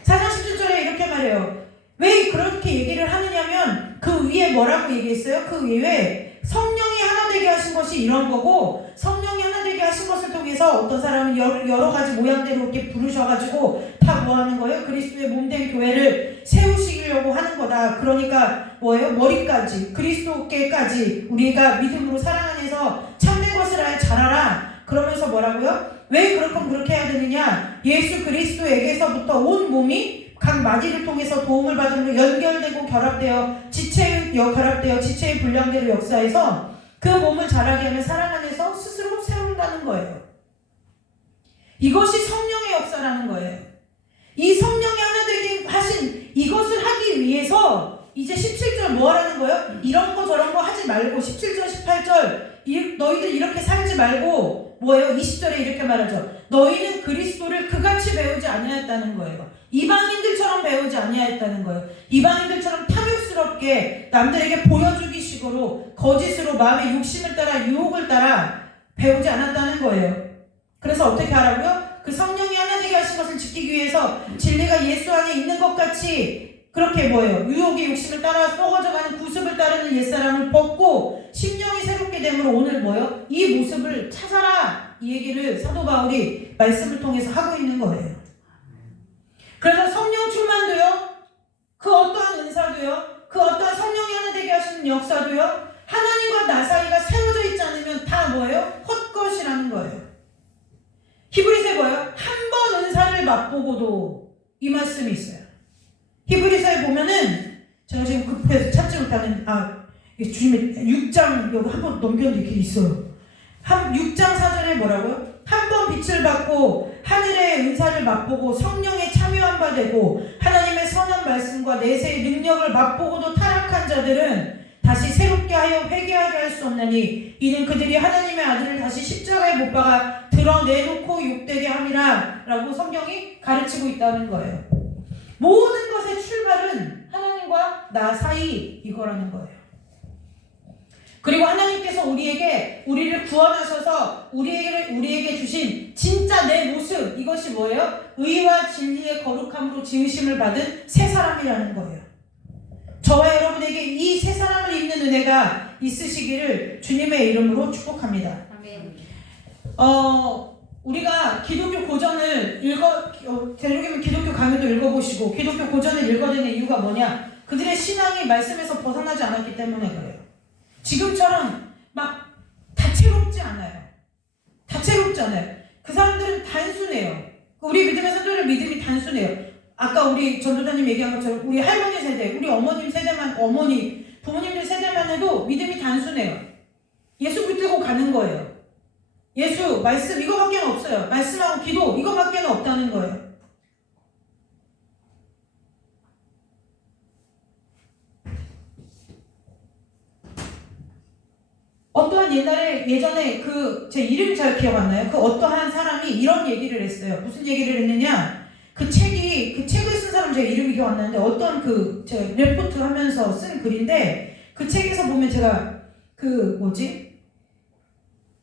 4장 17절에 이렇게 말해요. 왜 그렇게 얘기를 하느냐면 그 위에 뭐라고 얘기했어요? 그 위에 성령이 하나 되게 하신 것이 이런 거고 성령이 하나 되게 하신 것을 통해서 어떤 사람은 여러 가지 모양대로 이렇게 부르셔가지고 다 뭐 하는 거예요? 그리스도의 몸된 교회를 세우시려고 하는 거다. 그러니까 뭐예요? 머리까지 그리스도께까지 우리가 믿음으로 사랑 안에서 참된 것을 하여 자라라. 그러면서 뭐라고요? 왜 그렇게 해야 되느냐? 예수 그리스도에게서부터 온 몸이 각 마디를 통해서 도움을 받음으로 연결되고 결합되어 지체의 분량대로 역사해서 그 몸을 자라게 하며 사랑 안에서 스스로 세운다는 거예요. 이것이 성령의 역사라는 거예요. 이 성령이 하나 되게 하신 이것을 하기 위해서 이제 17절 뭐 하라는 거예요? 이런 거 저런 거 하지 말고 17절 18절 너희들 이렇게 살지 말고 뭐예요? 20절에 이렇게 말하죠. 너희는 그리스도를 그같이 배우지 아니하였다는 거예요. 이방인들처럼 배우지 아니하였다는 거예요. 이방인들처럼 탐욕스럽게 남들에게 보여주기 식으로 거짓으로 마음의 욕심을 따라 유혹을 따라 배우지 않았다는 거예요. 그래서 어떻게 하라고요? 그 성령이 하나 되게 하신 것을 지키기 위해서 진리가 예수 안에 있는 것 같이 그렇게 뭐예요? 유혹의 욕심을 따라 썩어져가는 구습을 따르는 옛사람을 벗고 심령이 새롭게 되므로 오늘 뭐예요? 이 모습을 찾아라! 이 얘기를 사도 바울이 말씀을 통해서 하고 있는 거예요. 그래서 성령 충만도요, 그 어떠한 은사도요, 그 어떠한 성령이 하나 되게 하시는 역사도요, 하나님과 나 사이가 세워져 있지 않으면 다 뭐예요? 헛것이라는 거예요. 히브리서에 뭐예요? 한 번 은사를 맛보고도 이 말씀이 있어요. 히브리서에 보면은 제가 지금 급해서 찾지 못하는 주님의 6장 여기 한 번 넘겼는데 이렇게 있어요. 6장 4절에 뭐라고요? 한 번 빛을 받고 하늘의 은사를 맛보고 성령에 참여한 바 되고 하나님의 선한 말씀과 내세의 능력을 맛보고도 타락한 자들은 다시 새롭게 하여 회개하게 할 수 없나니 이는 그들이 하나님의 아들을 다시 십자가에 못 박아 드러내놓고 욕되게 함이라 라고 성경이 가르치고 있다는 거예요. 모든 것의 출발은 하나님과 나 사이 이거라는 거예요. 그리고 하나님께서 우리를 구원하셔서 우리에게 주신 진짜 내 모습, 이것이 뭐예요? 의와 진리의 거룩함으로 지으심을 받은 새 사람이라는 거예요. 저와 여러분에게 이 새 사람을 입는 은혜가 있으시기를 주님의 이름으로 축복합니다. 아멘. 우리가 기독교 고전을 되도록이면 기독교 강요도 읽어보시고 기독교 고전을 읽어야 되는 이유가 뭐냐? 그들의 신앙이 말씀에서 벗어나지 않았기 때문에 그래요. 지금처럼 막 다채롭지 않아요. 그 사람들은 단순해요. 우리 믿음의 성도들 믿음이 단순해요. 아까 우리 전도사님 얘기한 것처럼 우리 할머니 세대, 우리 어머님 세대만, 부모님들 세대만 해도 믿음이 단순해요. 예수 붙들고 가는 거예요. 예수, 말씀 이거밖에 없어요. 말씀하고 기도 이거밖에 없다는 거예요. 어떠한 예전에 제 이름이 잘 기억 안 나요. 그 어떠한 사람이 이런 얘기를 했어요. 무슨 얘기를 했느냐? 그 책을 쓴 사람 제가 이름이 기억 안 나는데 어떤 제가 레포트 하면서 쓴 글인데 그 책에서 보면 제가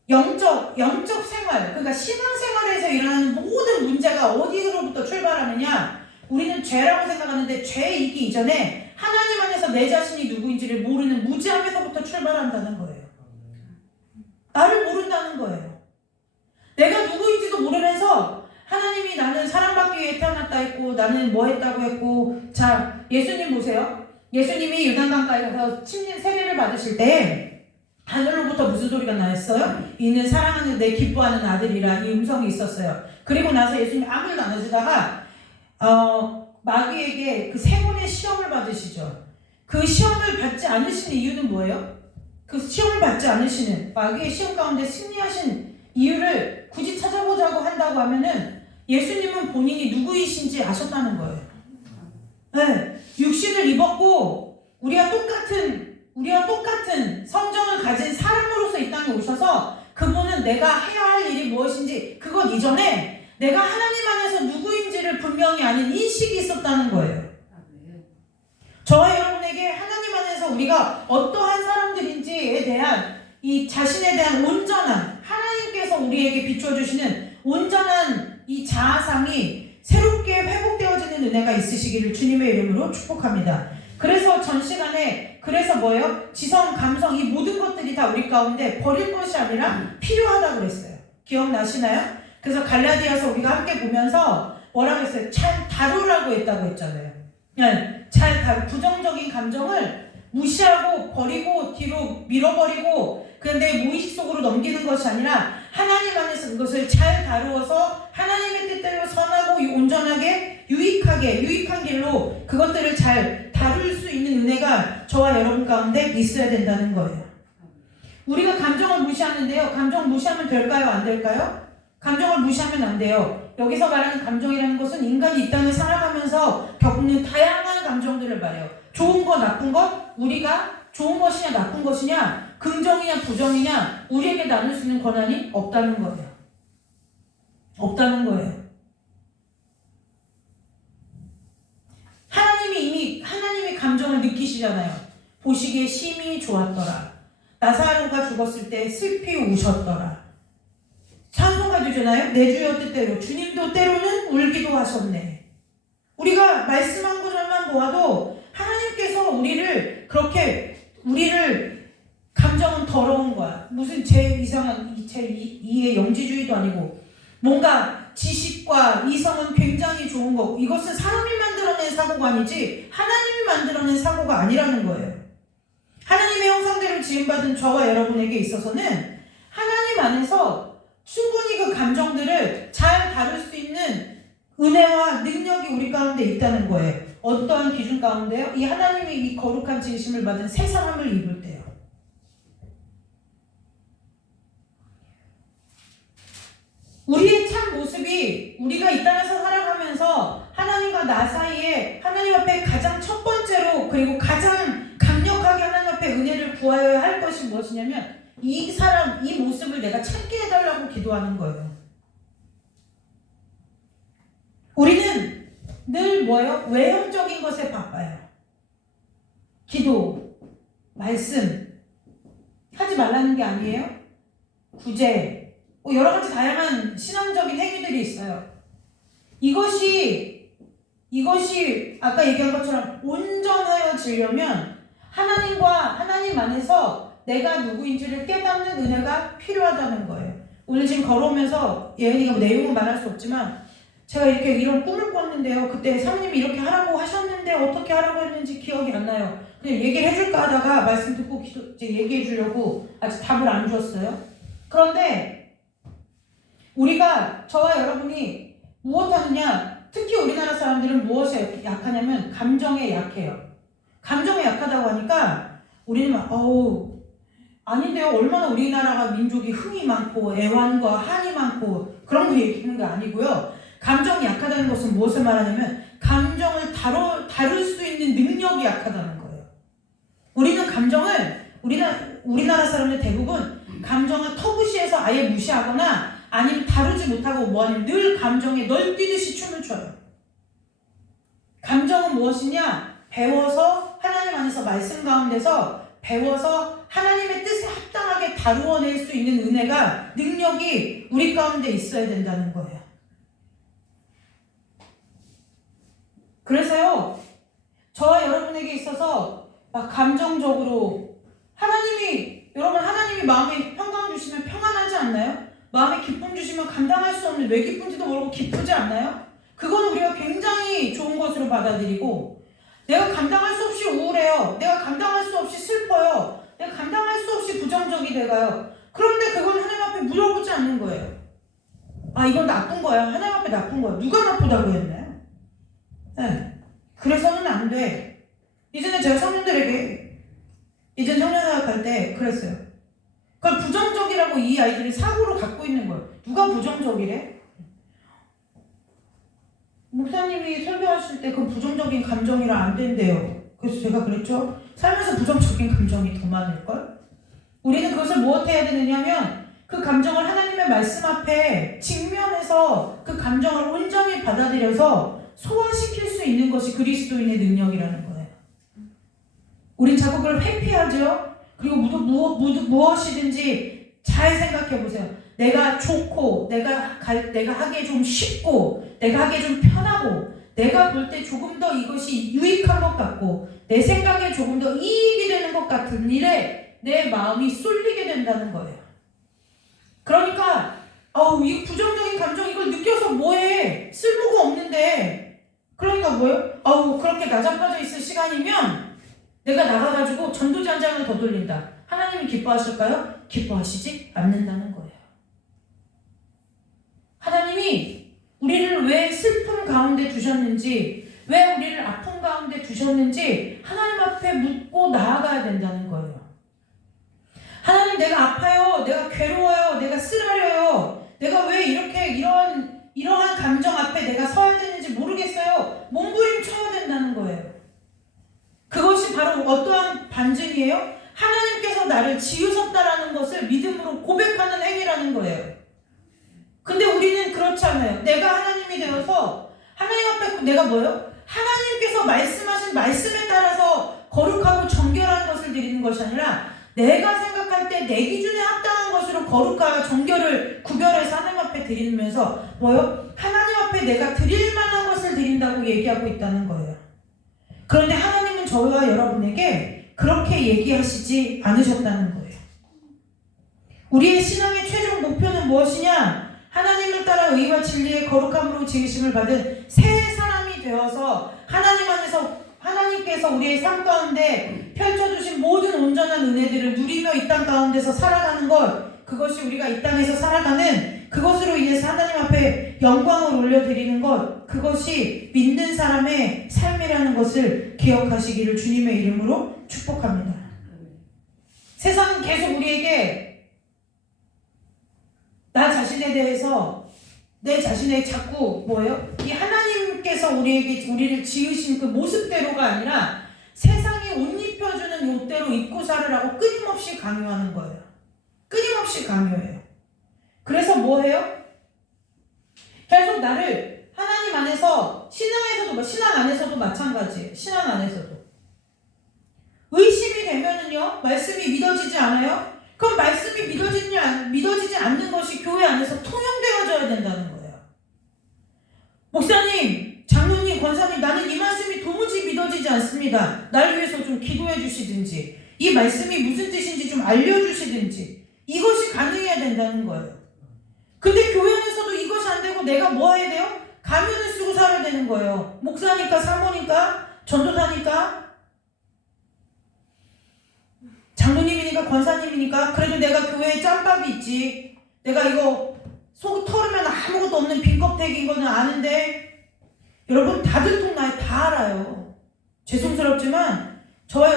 영적 생활, 그러니까 신앙생활에서 일어나는 모든 문제가 어디로부터 출발하느냐? 우리는 죄라고 생각하는데 죄이기 이전에 하나님 안에서 내 자신이 누구인지를 모르는 무지함에서부터 출발한다는 거예요. 나를 모른다는 거예요. 내가 누구인지도 모르면서 하나님이 나는 사랑받기 위해 태어났다 했고 나는 뭐 했다고 했고. 자, 예수님 보세요. 예수님이 요단강가에 가서 침례 세례를 받으실 때 하늘로부터 무슨 소리가 나였어요? 이는 사랑하는 내 기뻐하는 아들이라 이 음성이 있었어요. 그리고 나서 예수님이 아무 일도 안 하시다가 마귀에게 그 세 번의 시험을 받으시죠. 그 시험을 받지 않으시는 이유는 뭐예요? 그 시험을 받지 않으시는 마귀의 시험 가운데 승리하신 이유를 굳이 찾아보자고 한다고 하면은 예수님은 본인이 누구이신지 아셨다는 거예요. 네, 육신을 입었고 우리와 똑같은 성정을 가진 사람으로서 이 땅에 오셔서 그분은 내가 해야 할 일이 무엇인지 그것 이전에 내가 하나님 안에서 누구인지를 분명히 아는 인식이 있었다는 거예요. 저와 여러분에게 하나님 안에서 우리가 어떠한 사람들인지에 대한 이 자신에 대한 온전한 하나님께서 우리에게 비춰주시는 온전한 이 자아상이 새롭게 회복되어지는 은혜가 있으시기를 주님의 이름으로 축복합니다. 그래서 전 시간에 그래서 뭐예요? 지성, 감성 이 모든 것들이 다 우리 가운데 버릴 것이 아니라 필요하다고 그랬어요. 기억나시나요? 그래서 갈라디아서 우리가 함께 보면서 뭐라고 했어요? 잘 다루라고 했다고 했잖아요. 부정적인 감정을 무시하고 버리고 뒤로 밀어버리고 그런데 무의식 속으로 넘기는 것이 아니라 하나님 안에서 그것을 잘 다루어서 하나님의 뜻대로 선하고 온전하게 유익한 길로 그것들을 잘 다룰 수 있는 은혜가 저와 여러분 가운데 있어야 된다는 거예요. 우리가 감정을 무시하는데요. 감정 무시하면 될까요? 안 될까요? 감정을 무시하면 안 돼요. 여기서 말하는 감정이라는 것은 인간이 이 땅을 살아가면서 겪는 다양한 감정들을 말해요. 좋은 거, 나쁜 것, 우리가 좋은 것이냐 나쁜 것이냐 긍정이냐 부정이냐 우리에게 나눌 수 있는 권한이 없다는 거예요. 없다는 거예요. 하나님이 감정을 느끼시잖아요. 보시기에 심히 좋았더라. 나사로가 죽었을 때 슬피 우셨더라. 찬송가 되잖아요. 내 주여 뜻대로 주님도 때로는 울기도 하셨네. 우리가 말씀한 것만 보아도 하나님께서 우리를 감정은 더러운 거야. 무슨 제 2의 영지주의도 아니고 뭔가 지식과 이성은 굉장히 좋은 거고 이것은 사람이 만들어낸 사고가 아니지 하나님이 만들어낸 사고가 아니라는 거예요. 하나님의 형상대로 지음받은 저와 여러분에게 있어서는 하나님 안에서 충분히 그 감정들을 잘 다룰 수 있는 은혜와 능력이 우리 가운데 있다는 거예요. 어떠한 기준 가운데요? 이 하나님의 이 거룩한 지으심을 받은 새 사람을 입을 때요. 우리의 참 모습이 우리가 이 땅에서 살아가면서 하나님과 나 사이에 하나님 앞에 가장 첫 번째로 그리고 가장 강력하게 하나님 앞에 은혜를 구하여야 할 것이 무엇이냐면 이 모습을 내가 찾게 해달라고 기도하는 거예요. 우리는 늘 뭐예요? 외형적인 것에 바빠요. 기도, 말씀 하지 말라는 게 아니에요? 구제 여러 가지 다양한 신앙적인 행위들이 있어요. 이것이 아까 얘기한 것처럼 온전하여지려면 하나님 안에서 내가 누구인지를 깨닫는 은혜가 필요하다는 거예요. 오늘 지금 걸어오면서 예은이가 내용은 말할 수 없지만 제가 이런 꿈을 꿨는데요. 그때 사모님이 이렇게 하라고 하셨는데 어떻게 하라고 했는지 기억이 안 나요. 그냥 얘기를 해줄까 하다가 말씀 듣고 얘기해 주려고 아직 답을 안 줬어요. 그런데 저와 여러분이 무엇 하느냐? 특히 우리나라 사람들은 무엇에 약하냐면 감정에 약해요. 감정에 약하다고 하니까 우리는 아닌데요. 얼마나 우리나라가 민족이 흥이 많고 애환과 한이 많고 그런 거 얘기하는 게 아니고요. 감정이 약하다는 것은 무엇을 말하냐면 감정을 다룰 수 있는 능력이 약하다는 거예요. 우리나라 사람들 대부분 감정을 터부시해서 아예 무시하거나 아니면 다루지 못하고 뭐하냐면 늘 감정에 널뛰듯이 춤을 춰요. 감정은 무엇이냐? 배워서 하나님 안에서 말씀 가운데서 배워서 하나님의 뜻에 합당하게 다루어낼 수 있는 은혜가, 능력이 우리 가운데 있어야 된다는 거예요. 그래서요, 저와 여러분에게 있어서 막 감정적으로 여러분 하나님이 마음에 평강 주시면 평안하지 않나요? 마음에 기쁨 주시면 감당할 수 없는, 왜 기쁜지도 모르고 기쁘지 않나요? 그건 우리가 굉장히 좋은 것으로 받아들이고, 내가 감당할 수 없이 우울해요. 내가 감당할 수 없이 슬퍼요. 내가 감당할 수 없이 부정적이 돼가요. 그런데 그건 하나님 앞에 물어보지 않는 거예요. 아, 이건 나쁜 거야. 하나님 앞에 나쁜 거야. 누가 나쁘다고 했나요? 네. 그래서는 안 돼. 이제는 제가 청년들에게, 이제 청년사역할 때 그랬어요. 그걸 부정적이라고 이 아이들이 사고로 갖고 있는 거예요. 누가 부정적이래? 목사님이 설교하실 때 그 부정적인 감정이라 안 된대요. 그래서 제가 그랬죠. 살면서 부정적인 감정이 더 많을걸? 우리는 그것을 무엇해야 되느냐면, 그 감정을 하나님의 말씀 앞에 직면해서 그 감정을 온전히 받아들여서 소화시킬 수 있는 것이 그리스도인의 능력이라는 거예요. 우린 자꾸 그걸 회피하죠. 그리고 무엇이든지 잘 생각해 보세요. 내가 좋고, 내가 하기에 좀 쉽고, 내가 하기에 좀 편하고, 내가 볼 때 조금 더 이것이 유익한 것 같고, 내 생각에 조금 더 이익이 되는 것 같은 일에 내 마음이 쏠리게 된다는 거예요. 그러니까 이 부정적인 감정, 이걸 느껴서 뭐해? 쓸모가 없는데. 그러니까 뭐예요? 그렇게 나자빠져 있을 시간이면 내가 나가가지고 전도지 한 장을 더 돌린다. 하나님이 기뻐하실까요? 기뻐하시지 않는다는 거예요. 하나님이 우리를 왜 슬픔 가운데 두셨는지, 왜 우리를 아픔 가운데 두셨는지 하나님 앞에 묻고 나아가야 된다는 거예요. 하나님, 내가 아파요. 내가 괴로워요. 내가 쓰라려요. 내가 왜 이렇게 이러한 감정 앞에 내가 서야 되는지 모르겠어요. 몸부림쳐야 된다는 거예요. 그것이 바로 어떠한 반증이에요? 하나님께서 나를 지으셨다라는 것을 믿음으로 고백하는 행위라는 거예요. 근데 우리는 그렇지 않아요. 내가 하나님이 되어서 하나님 앞에 내가 뭐예요? 하나님께서 말씀하신 말씀에 따라서 거룩하고 정결한 것을 드리는 것이 아니라, 내가 생각할 때 내 기준에 합당한 것으로 거룩과 정결을 구별해서 하나님 앞에 드리면서 뭐예요? 하나님 앞에 내가 드릴 만한 것을 드린다고 얘기하고 있다는 거예요. 그런데 하나님은 저와 여러분에게 그렇게 얘기하시지 않으셨다는 거예요. 우리의 신앙의 최종 목표는 무엇이냐? 하나님을 따라 의와 진리의 거룩함으로 지으심을 받은 새 사람이 되어서 하나님께서 우리의 삶 가운데 펼쳐주신 모든 온전한 은혜들을 누리며 이 땅 가운데서 살아가는 것, 그것이 우리가 이 땅에서 살아가는 그것으로 인해서 하나님 앞에 영광을 올려드리는 것, 그것이 믿는 사람의 삶이라는 것을 기억하시기를 주님의 이름으로 축복합니다. 세상은 계속 우리에게 나 자신에 대해서, 내 자신의 자꾸 뭐예요? 이 하나님께서 우리를 지으신 그 모습대로가 아니라 세상이 옷 입혀주는 옷대로 입고 살으라고 끊임없이 강요하는 거예요. 끊임없이 강요해요. 그래서 뭐해요? 계속 나를 하나님 안에서, 신앙 안에서도 마찬가지예요. 신앙 안에서도 의심이 되면은요, 말씀이 믿어지지 않아요? 그럼 말씀이 믿어지지 않는 것이 교회 안에서 통용되어져야 된다는 거예요. 목사님, 장로님, 권사님, 나는 이 말씀이 도무지 믿어지지 않습니다. 날 위해서 좀 기도해 주시든지, 이 말씀이 무슨 뜻인지 좀 알려주시든지, 이것이 가능해야 된다는 거예요. 근데 교회 안에서도 이것이 안 되고 내가 뭐 해야 돼요? 가면을 쓰고 살아야 되는 거예요. 목사니까, 사모니까, 전도사니까, 장로님이니까, 권사님이니까. 그래도 내가 교회에 짬밥이 있지. 내가 이거 속 털으면 아무것도 없는 빈 껍데기인 거는 아는데, 여러분 다들 통나에 다 알아요. 죄송스럽지만 저와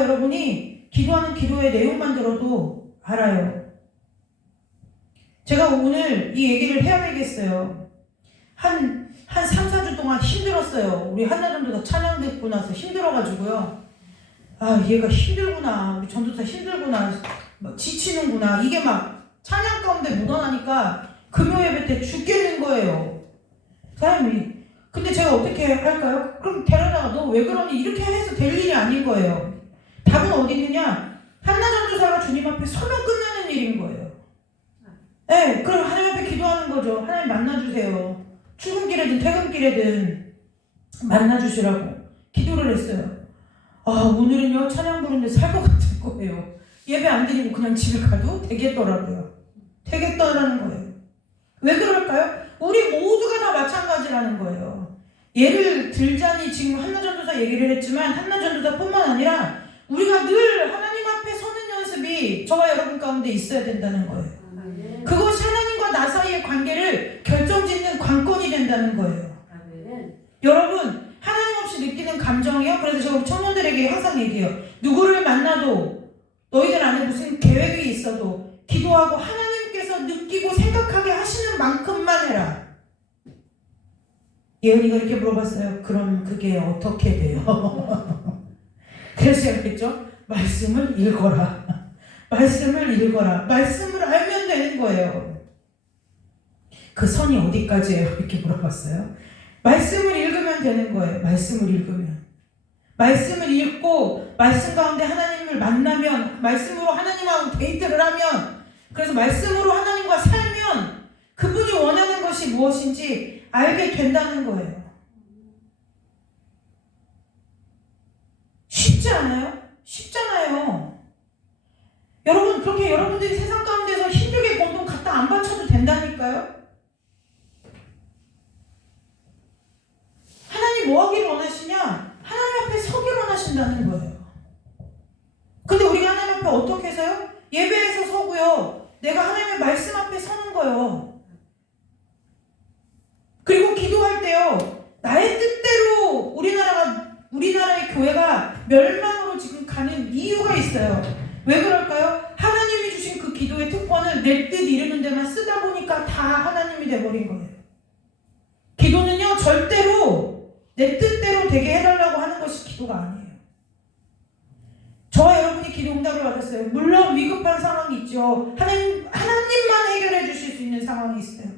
여러분이 기도하는 기도의 내용만 들어도 알아요. 제가 오늘 이 얘기를 해야 되겠어요. 한 3, 4주 동안 힘들었어요. 우리 한나전도 다 찬양 듣고 나서 힘들어가지고요. 얘가 힘들구나. 우리 전도사 힘들구나. 막 지치는구나. 이게 막 찬양 가운데 묻어나니까 금요 예배 때 죽겠는 거예요. 사장님이. 근데 제가 어떻게 할까요? 그럼 데려다가 너 왜 그러니? 이렇게 해서 될 일이 아닌 거예요. 답은 어디 있느냐? 한나 전도사가 주님 앞에 서면 끝나는 일인 거예요. 네, 그럼 하나님 앞에 기도하는 거죠. 하나님 만나주세요. 출근길에든 퇴근길에든 만나주시라고 기도를 했어요. 아, 오늘은요 찬양 부르는데 살 것 같은 거예요. 예배 안 드리고 그냥 집에 가도 되겠더라고요. 되겠더라는 거예요. 왜 그럴까요? 우리 모두가 다 마찬가지라는 거예요. 예를 들자니 지금 한나 전도사 얘기를 했지만 한나 전도사뿐만 아니라 우리가 늘 하나님 앞에 서는 연습이 저와 여러분 가운데 있어야 된다는 거예요. 그것이 하나님과 나 사이의 관계를 결정짓는 관건이 된다는 거예요. 여러분, 하나님 없이 느끼는 감정이요? 그래서 제가 청년들에게 항상 얘기해요. 누구를 만나도 너희들 안에 무슨 계획이 있어도 기도하고 하나님께서 느끼고 생각하게 하시는 만큼만 해라. 예은이가 이렇게 물어봤어요. 그럼 그게 어떻게 돼요? 그래서 제가 했죠. 말씀을 읽어라. 말씀을 읽어라. 말씀을 알면 되는 거예요. 그 선이 어디까지예요? 이렇게 물어봤어요. 말씀을 읽으면 되는 거예요. 말씀을 읽으면. 말씀을 읽고 말씀 가운데 하나님을 만나면, 말씀으로 하나님하고 데이트를 하면, 그래서 말씀으로 하나님과 살면 그분이 원하는 것이 무엇인지 알게 된다는 거예요. 쉽지 않아요? 쉽잖아요. 여러분, 그렇게 여러분들이 세상 가운데서 힘들게 번 돈 갖다 안 바쳐도 된다니까요? 하나님 뭐 하기를 원하시냐? 하나님 앞에 서기를 원하신다는 거예요. 근데 우리가 하나님 앞에 어떻게 해서요? 예배에서 서고요. 내가 하나님의 말씀 앞에 서는 거예요. 그리고 기도할 때요. 나의 뜻대로 우리나라의 교회가 멸망으로 지금 가는 이유가 있어요. 왜 그럴까요? 하나님이 주신 그 기도의 특권을 내 뜻 이루는 데만 쓰다 보니까 다 하나님이 돼버린 거예요. 기도는요, 절대로 내 뜻대로 되게 해달라고 하는 것이 기도가 아니에요. 저와 여러분이 기도 응답을 받았어요. 물론 위급한 상황이 있죠. 하나님만 해결해 주실 수 있는 상황이 있어요.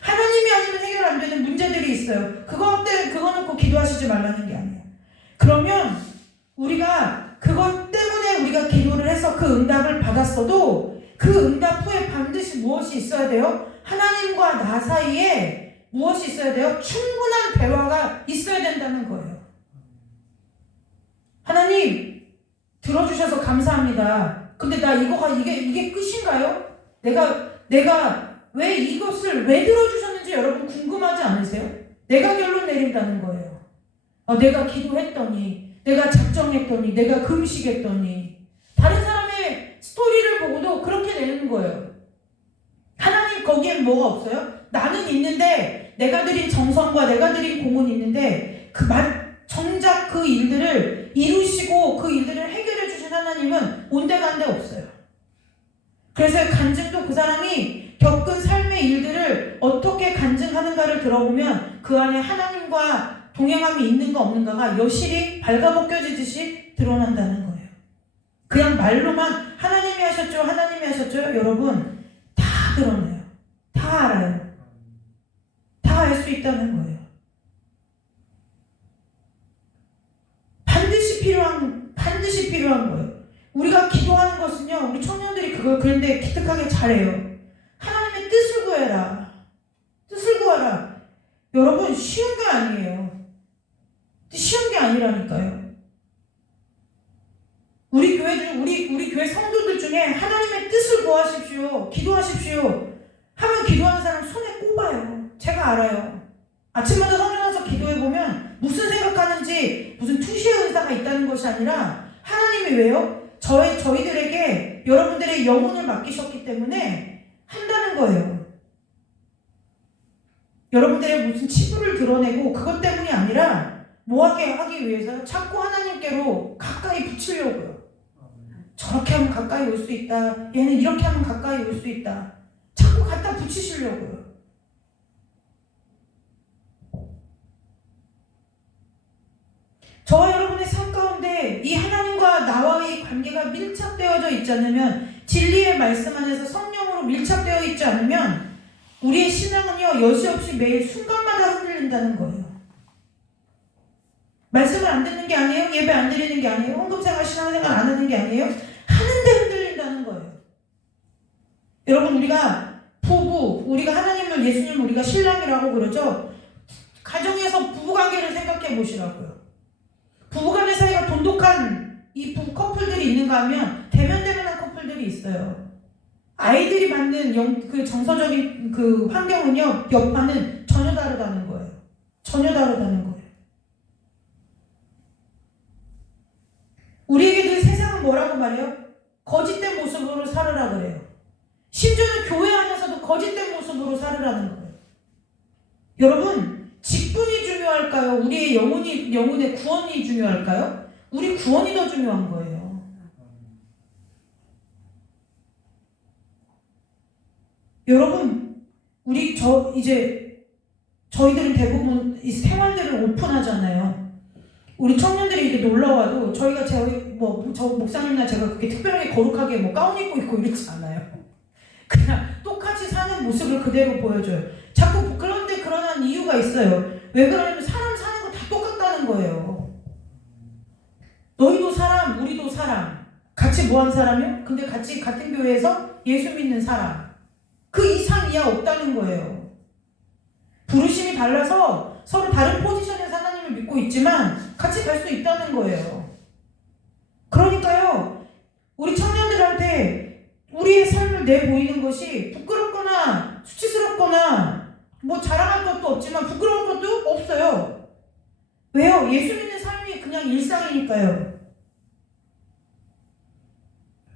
하나님이 아니면 해결 안 되는 문제들이 있어요. 그거 놓고 기도하시지 말라는 게 아니에요. 그러면 우리가 그것 때문에 우리가 기도를 해서 그 응답을 받았어도 그 응답 후에 반드시 무엇이 있어야 돼요? 하나님과 나 사이에 무엇이 있어야 돼요? 충분한 대화가 있어야 된다는 거예요. 하나님 들어주셔서 감사합니다. 근데 나 이게 끝인가요? 내가 왜 이것을 왜 들어주셨는지 여러분 궁금하지 않으세요? 내가 결론 내린다는 거예요. 내가 기도했더니, 내가 작정했더니, 내가 금식했더니, 다른 사람의 스토리를 보고도 그렇게 되는 거예요. 하나님 거기엔 뭐가 없어요? 나는 있는데, 내가 드린 정성과 내가 드린 공은 있는데, 정작 그 일들을 이루시고 그 일들을 해결해 주신 하나님은 온데간데 없어요. 그래서 간증도 그 사람이 겪은 삶의 일들을 어떻게 간증하는가를 들어보면 그 안에 하나님과 동행함이 있는가 없는가가 여실히 발가벗겨지듯이 드러난다는 거예요. 그냥 말로만 하나님이 하셨죠, 하나님이 하셨죠, 여러분 다 드러나요. 다 알아요. 다 알 수 있다는 거예요. 반드시 필요한 거예요. 우리가 기도하는 것은요, 우리 청년들이 그걸 그런데 기특하게 잘해요. 하나님의 뜻을 구해라. 뜻을 구하라. 여러분 쉬운 게 아니에요. 쉬운 게 아니라니까요. 우리 교회 성도들 중에 하나님의 뜻을 구하십시오. 기도하십시오. 하면 기도하는 사람 손에 꼽아요. 제가 알아요. 아침마다 성전 와서 기도해보면 무슨 생각하는지 무슨 투시의 은사가 있다는 것이 아니라 하나님이 왜요? 저희들에게 여러분들의 영혼을 맡기셨기 때문에 한다는 거예요. 여러분들의 무슨 치부를 드러내고 그것 때문이 아니라 뭐하게 하기 위해서 자꾸 하나님께로 가까이 붙이려고요. 저렇게 하면 가까이 올 수 있다. 얘는 이렇게 하면 가까이 올 수 있다. 자꾸 갖다 붙이시려고요. 저와 여러분의 삶 가운데 이 하나님과 나와의 관계가 밀착되어져 있지 않으면, 진리의 말씀 안에서 성령으로 밀착되어 있지 않으면 우리의 신앙은요, 여지없이 매일 순간마다 흔들린다는 거예요. 말씀을 안 듣는 게 아니에요? 예배 안 드리는 게 아니에요? 헌금생활, 신앙생활 안 하는 게 아니에요? 하는데 흔들린다는 거예요. 여러분, 우리가 부부, 우리가 하나님을, 예수님을 우리가 신랑이라고 그러죠? 가정에서 부부관계를 생각해 보시라고요. 부부간의 사이가 돈독한 이 부부 커플들이 있는가 하면 대면대면한 커플들이 있어요. 아이들이 받는 그 정서적인 그 환경은요, 여파는 전혀 다르다는 거예요. 전혀 다르다는 거예요. 우리에게도 세상은 뭐라고 말해요? 거짓된 모습으로 살으라 그래요. 심지어는 교회 안에서도 거짓된 모습으로 살으라는 거예요. 여러분, 직분이 중요할까요? 우리의 영혼의 구원이 중요할까요? 우리 구원이 더 중요한 거예요. 여러분, 저희들은 대부분 이 생활들을 오픈하잖아요. 우리 청년들이 이렇게 놀러와도 저희가 저 목사님이나 제가 그렇게 특별하게 거룩하게 가운 입고 있고 이렇지 않아요. 그냥 똑같이 사는 모습을 그대로 보여줘요. 자꾸 그런데 그러는 이유가 있어요. 왜 그러냐면 사람 사는 거 다 똑같다는 거예요. 너희도 사람, 우리도 사람. 같이 뭐한 사람이요? 근데 같이 같은 교회에서 예수 믿는 사람. 그 이상 이하 없다는 거예요. 부르심이 달라서 서로 다른 포지션에서 하나님을 믿고 있지만 같이 갈 수 있다는 거예요. 그러니까요, 우리 청년들한테 우리의 삶을 내보이는 것이 부끄럽거나 수치스럽거나 자랑할 것도 없지만 부끄러운 것도 없어요. 왜요? 예수 믿는 삶이 그냥 일상이니까요.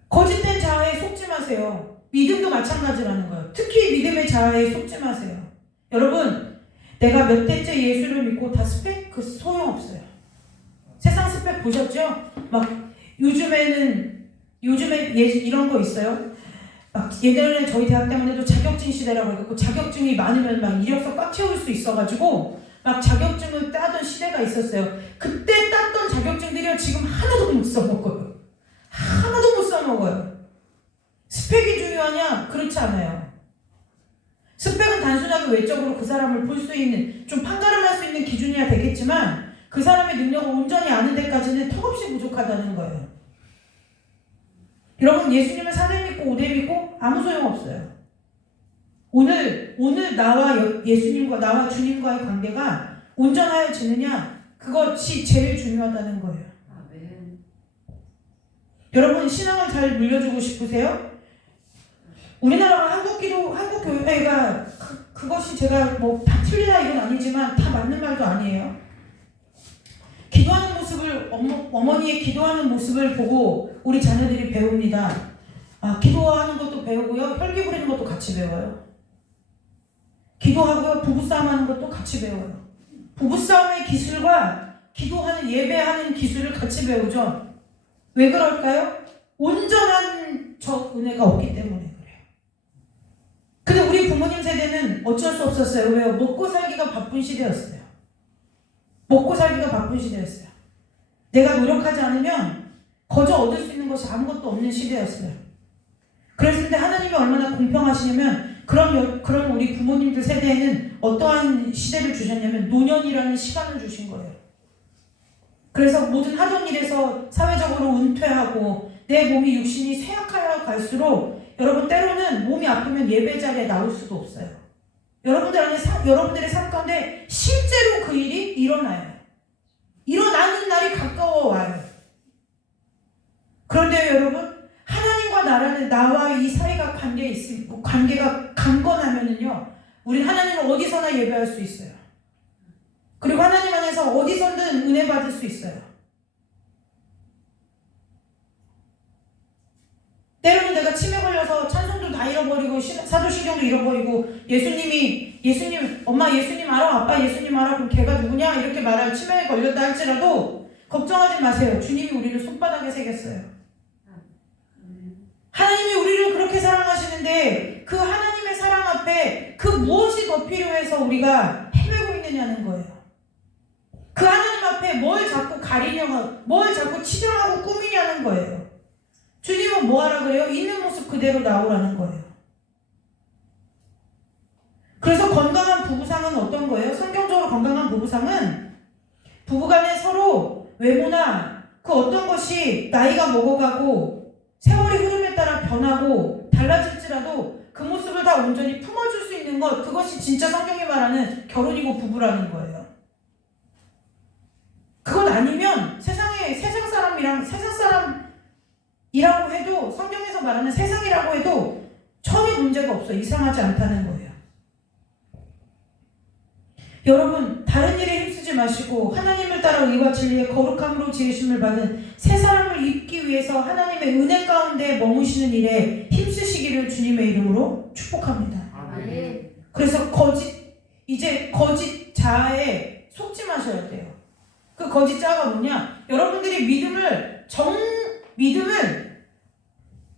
거짓된 자아에 속지 마세요. 믿음도 마찬가지라는 거예요. 특히 믿음의 자아에 속지 마세요. 여러분, 내가 몇 대째 예수를 믿고 다 스펙? 그 소용없어요. 세상 스펙 보셨죠? 요즘에 이런 거 있어요. 예전에 저희 대학 때만 해도 자격증 시대라고 해갖고 자격증이 많으면 이력서 꽉 채울 수 있어가지고 자격증을 따던 시대가 있었어요. 그때 땄던 자격증들이요, 지금 하나도 못 써먹어요. 하나도 못 써먹어요. 스펙이 중요하냐? 그렇지 않아요. 스펙은 단순하게 외적으로 그 사람을 볼 수 있는, 좀 판가름할 수 있는 기준이야 되겠지만 그 사람의 능력을 온전히 아는 데까지는 턱없이 부족하다는 거예요. 여러분, 예수님을 4대 믿고 5대 믿고 아무 소용없어요. 오늘 나와 예수님과 나와 주님과의 관계가 온전하여지느냐, 그것이 제일 중요하다는 거예요. 아멘. 여러분, 신앙을 잘 물려주고 싶으세요? 우리나라가 한국교회가 그것이 제가 다 틀리다 이건 아니지만 다 맞는 말도 아니에요. 기도하는 모습을 어머니의 기도하는 모습을 보고 우리 자녀들이 배웁니다. 기도하는 것도 배우고요, 혈기 부리는 것도 같이 배워요. 기도하고요, 부부싸움하는 것도 같이 배워요. 부부싸움의 기술과 기도하는 예배하는 기술을 같이 배우죠. 왜 그럴까요? 온전한 저 은혜가 없기 때문에 그래요. 근데 우리 부모님 세대는 어쩔 수 없었어요. 왜요? 먹고 살기가 바쁜 시대였어요. 먹고 살기가 바쁜 시대였어요. 내가 노력하지 않으면 거저 얻을 수 있는 것이 아무것도 없는 시대였어요. 그랬을 때 하나님이 얼마나 공평하시냐면, 그런 우리 부모님들 세대에는 어떠한 시대를 주셨냐면 노년이라는 시간을 주신 거예요. 그래서 모든 하던 일에서 사회적으로 은퇴하고 내 몸이 육신이 쇠약하여 갈수록 여러분, 때로는 몸이 아프면 예배 자리에 나올 수도 없어요. 여러분들의 삶 가운데 실제로 그 일이 일어나요. 일어나는 날이 가까워 와요. 그런데 여러분, 하나님과 나와 이 사이가 관계가 강건하면은요, 우린 하나님을 어디서나 예배할 수 있어요. 그리고 하나님 안에서 어디서든 은혜 받을 수 있어요. 때로는 내가 치매 걸려서 찬송도 다 잃어버리고 사도신경도 잃어버리고 예수님 엄마 예수님 알아? 아빠 예수님 알아? 그럼 걔가 누구냐? 이렇게 말할 치매에 걸렸다 할지라도 걱정하지 마세요. 주님이 우리를 손바닥에 새겼어요. 하나님이 우리를 그렇게 사랑하시는데 그 하나님의 사랑 앞에 그 무엇이 더 필요해서 우리가 헤매고 있느냐는 거예요. 그 하나님 앞에 뭘 자꾸 가리냐고, 뭘 자꾸 치장하고 꾸미냐는 거예요. 주님은 뭐 하라 그래요? 있는 모습 그대로 나오라는 거예요. 그래서 건강한 부부상은 어떤 거예요? 성경적으로 건강한 부부상은 부부간에 서로 외모나 그 어떤 것이 나이가 먹어가고 세월의 흐름에 따라 변하고 달라질지라도 그 모습을 다 온전히 품어줄 수 있는 것, 그것이 진짜 성경이 말하는 결혼이고 부부라는 거예요. 그것 아니면 세상 사람이라고 해도, 성경에서 말하는 세상이라고 해도 전혀 문제가 없어요. 이상하지 않다는 거예요. 여러분, 다른 일에 힘쓰지 마시고 하나님을 따라 의와 진리의 거룩함으로 지으심을 받은 새 사람을 입기 위해서 하나님의 은혜 가운데 머무시는 일에 힘쓰시기를 주님의 이름으로 축복합니다. 아멘. 그래서 거짓 자아에 속지 마셔야 돼요. 그 거짓 자아가 뭐냐? 여러분들이 믿음을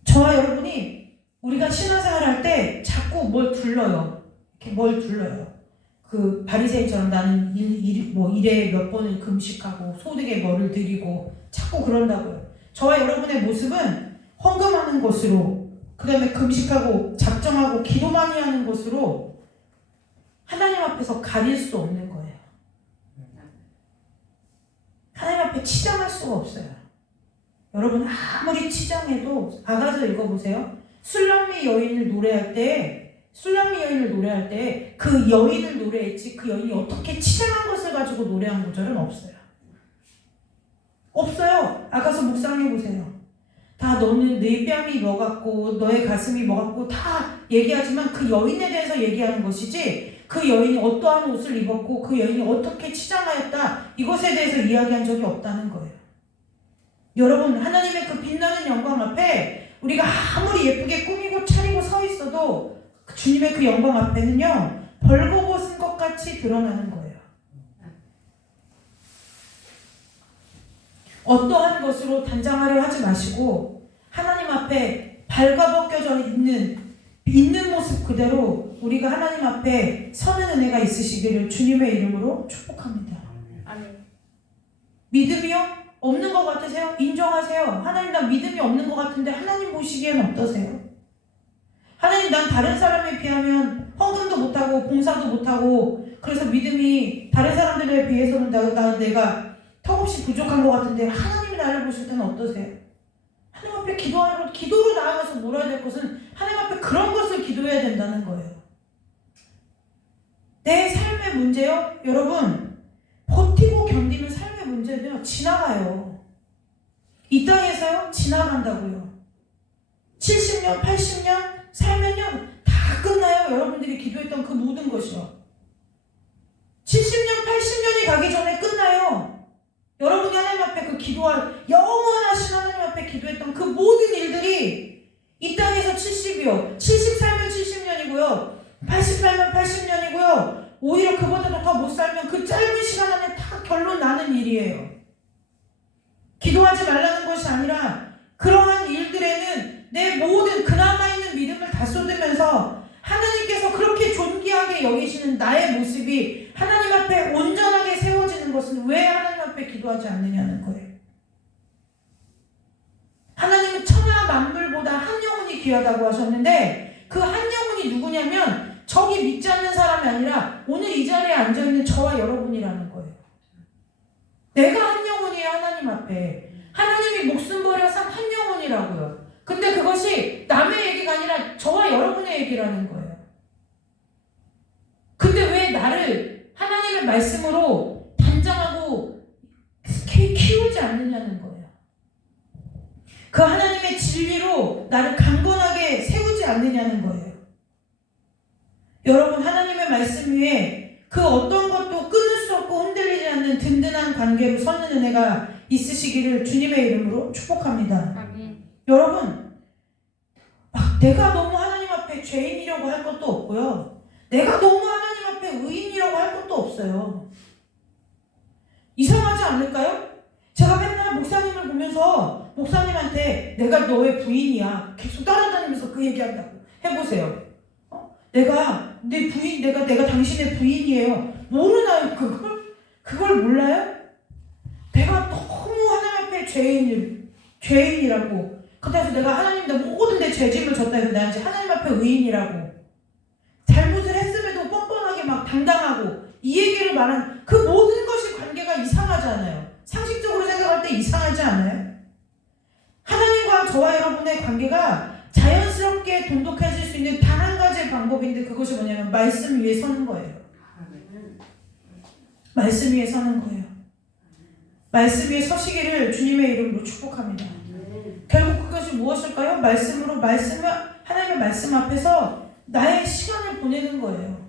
저와 여러분이 우리가 신앙생활 할 때 자꾸 뭘 둘러요. 이렇게 뭘 둘러요. 그 바리새인처럼 나는 일에 몇 번을 금식하고 소득에 뭐를 드리고 자꾸 그런다고요. 저와 여러분의 모습은 헌금하는 것으로, 그 다음에 금식하고 작정하고 기도 많이 하는 것으로 하나님 앞에서 가릴 수 없는 거예요. 하나님 앞에 치장할 수가 없어요. 여러분 아무리 치장해도 아가서 읽어보세요. 술람미 여인을 노래할 때 그 여인을 노래했지 그 여인이 어떻게 치장한 것을 가지고 노래한 구절은 없어요. 없어요. 아가서 묵상해 보세요. 다 너는 네 뺨이 뭐 같고 너의 가슴이 뭐 같고 다 얘기하지만 그 여인에 대해서 얘기하는 것이지 그 여인이 어떠한 옷을 입었고 그 여인이 어떻게 치장하였다 이것에 대해서 이야기한 적이 없다는 거예요. 여러분, 하나님의 그 빛나는 영광 앞에 우리가 아무리 예쁘게 꾸미고 차리고 서 있어도 주님의 그 영광 앞에는요 벌거벗은 것 같이 드러나는 거예요. 어떠한 것으로 단장하려 하지 마시고 하나님 앞에 발가벗겨져 있는 모습 그대로 우리가 하나님 앞에 서는 은혜가 있으시기를 주님의 이름으로 축복합니다. 아멘. 믿음이요? 없는 것 같으세요? 인정하세요. 하나님, 나 믿음이 없는 것 같은데 하나님 보시기엔 어떠세요? 하나님, 난 다른 사람에 비하면 헌금도 못하고 봉사도 못하고 그래서 믿음이 다른 사람들에 비해서는 내가 턱없이 부족한 것 같은데 하나님이 나를 보실 때는 어떠세요? 하나님 앞에 기도로 나아가서 물어야 될 것은 하나님 앞에 그런 것을 기도해야 된다는 거예요. 내 삶의 문제요? 여러분, 버티고 견디는 삶의 문제는요 지나가요. 이 땅에서요 지나간다고요. 70년, 80년 살면요 다 끝나요. 여러분들이 기도했던 그 모든 것이요. 70년, 80년이 가기 전에 끝나요. 여러분이 하나님 앞에 그 기도한 영원하신 하나님 앞에 기도했던 그 모든 일들이 이 땅에서 70이요. 70 살면 70년이고요. 80 살면 80년이고요. 오히려 그보다도 더 못 살면 그 짧은 시간 안에 다 결론 나는 일이에요. 기도하지 말라는 것이 아니라 그러한 일들에는 내 모든 그나마 있는 믿음을 다 쏟으면서 하나님께서 그렇게 존귀하게 여기시는 나의 모습이 하나님 앞에 온전하게 세워지는 것은 왜 하나님 앞에 기도하지 않느냐는 거예요. 하나님은 천하 만물보다 한 영혼이 귀하다고 하셨는데 그 한 영혼이 누구냐면 저기 믿지 않는 사람이 아니라 오늘 이 자리에 앉아있는 저와 여러분이라는 거예요. 내가 한 영혼이에요. 하나님 앞에. 하나님이 목숨 버려 산 한 영혼이라고요. 근데 그것이 남의 얘기가 아니라 저와 여러분의 얘기라는 거예요. 근데 왜 나를 하나님의 말씀으로 단장하고 키우지 않느냐는 거예요. 그 하나님의 진리로 나를 강건하게 세우지 않느냐는 거예요. 여러분, 하나님의 말씀 위에 그 어떤 것도 끊을 수 없고 흔들리지 않는 든든한 관계로 서는 은혜가 있으시기를 주님의 이름으로 축복합니다. 아멘. 여러분, 막 내가 너무 하나님 앞에 죄인이라고 할 것도 없고요. 내가 너무 하나님 앞에 의인이라고 할 것도 없어요. 이상하지 않을까요? 제가 맨날 목사님을 보면서 목사님한테 내가 너의 부인이야 계속 따라다니면서 그 얘기한다고 해보세요. 내가 당신의 부인이에요. 모르나요? 그걸 몰라요? 내가 너무 하나님 앞에 죄인이라고. 그래서 내가 하나님 모든 내 죄짐을 졌다 해서 내가 이제 하나님 앞에 의인이라고. 잘못을 했음에도 뻔뻔하게 막 당당하고 이 얘기를 말한 그 모든 것이 관계가 이상하지 이상하잖아요. 상식적으로 생각할 때 이상하지 않아요? 하나님과 저와 여러분의 관계가 자연스럽게 돈독해질 수 있는 단 한 가지의 방법인데 그것이 뭐냐면 말씀 위에 서는 거예요. 말씀 위에 서는 거예요. 말씀 위에 서시기를 주님의 이름으로 축복합니다. 결국 그것이 무엇일까요? 하나님의 말씀 앞에서 나의 시간을 보내는 거예요.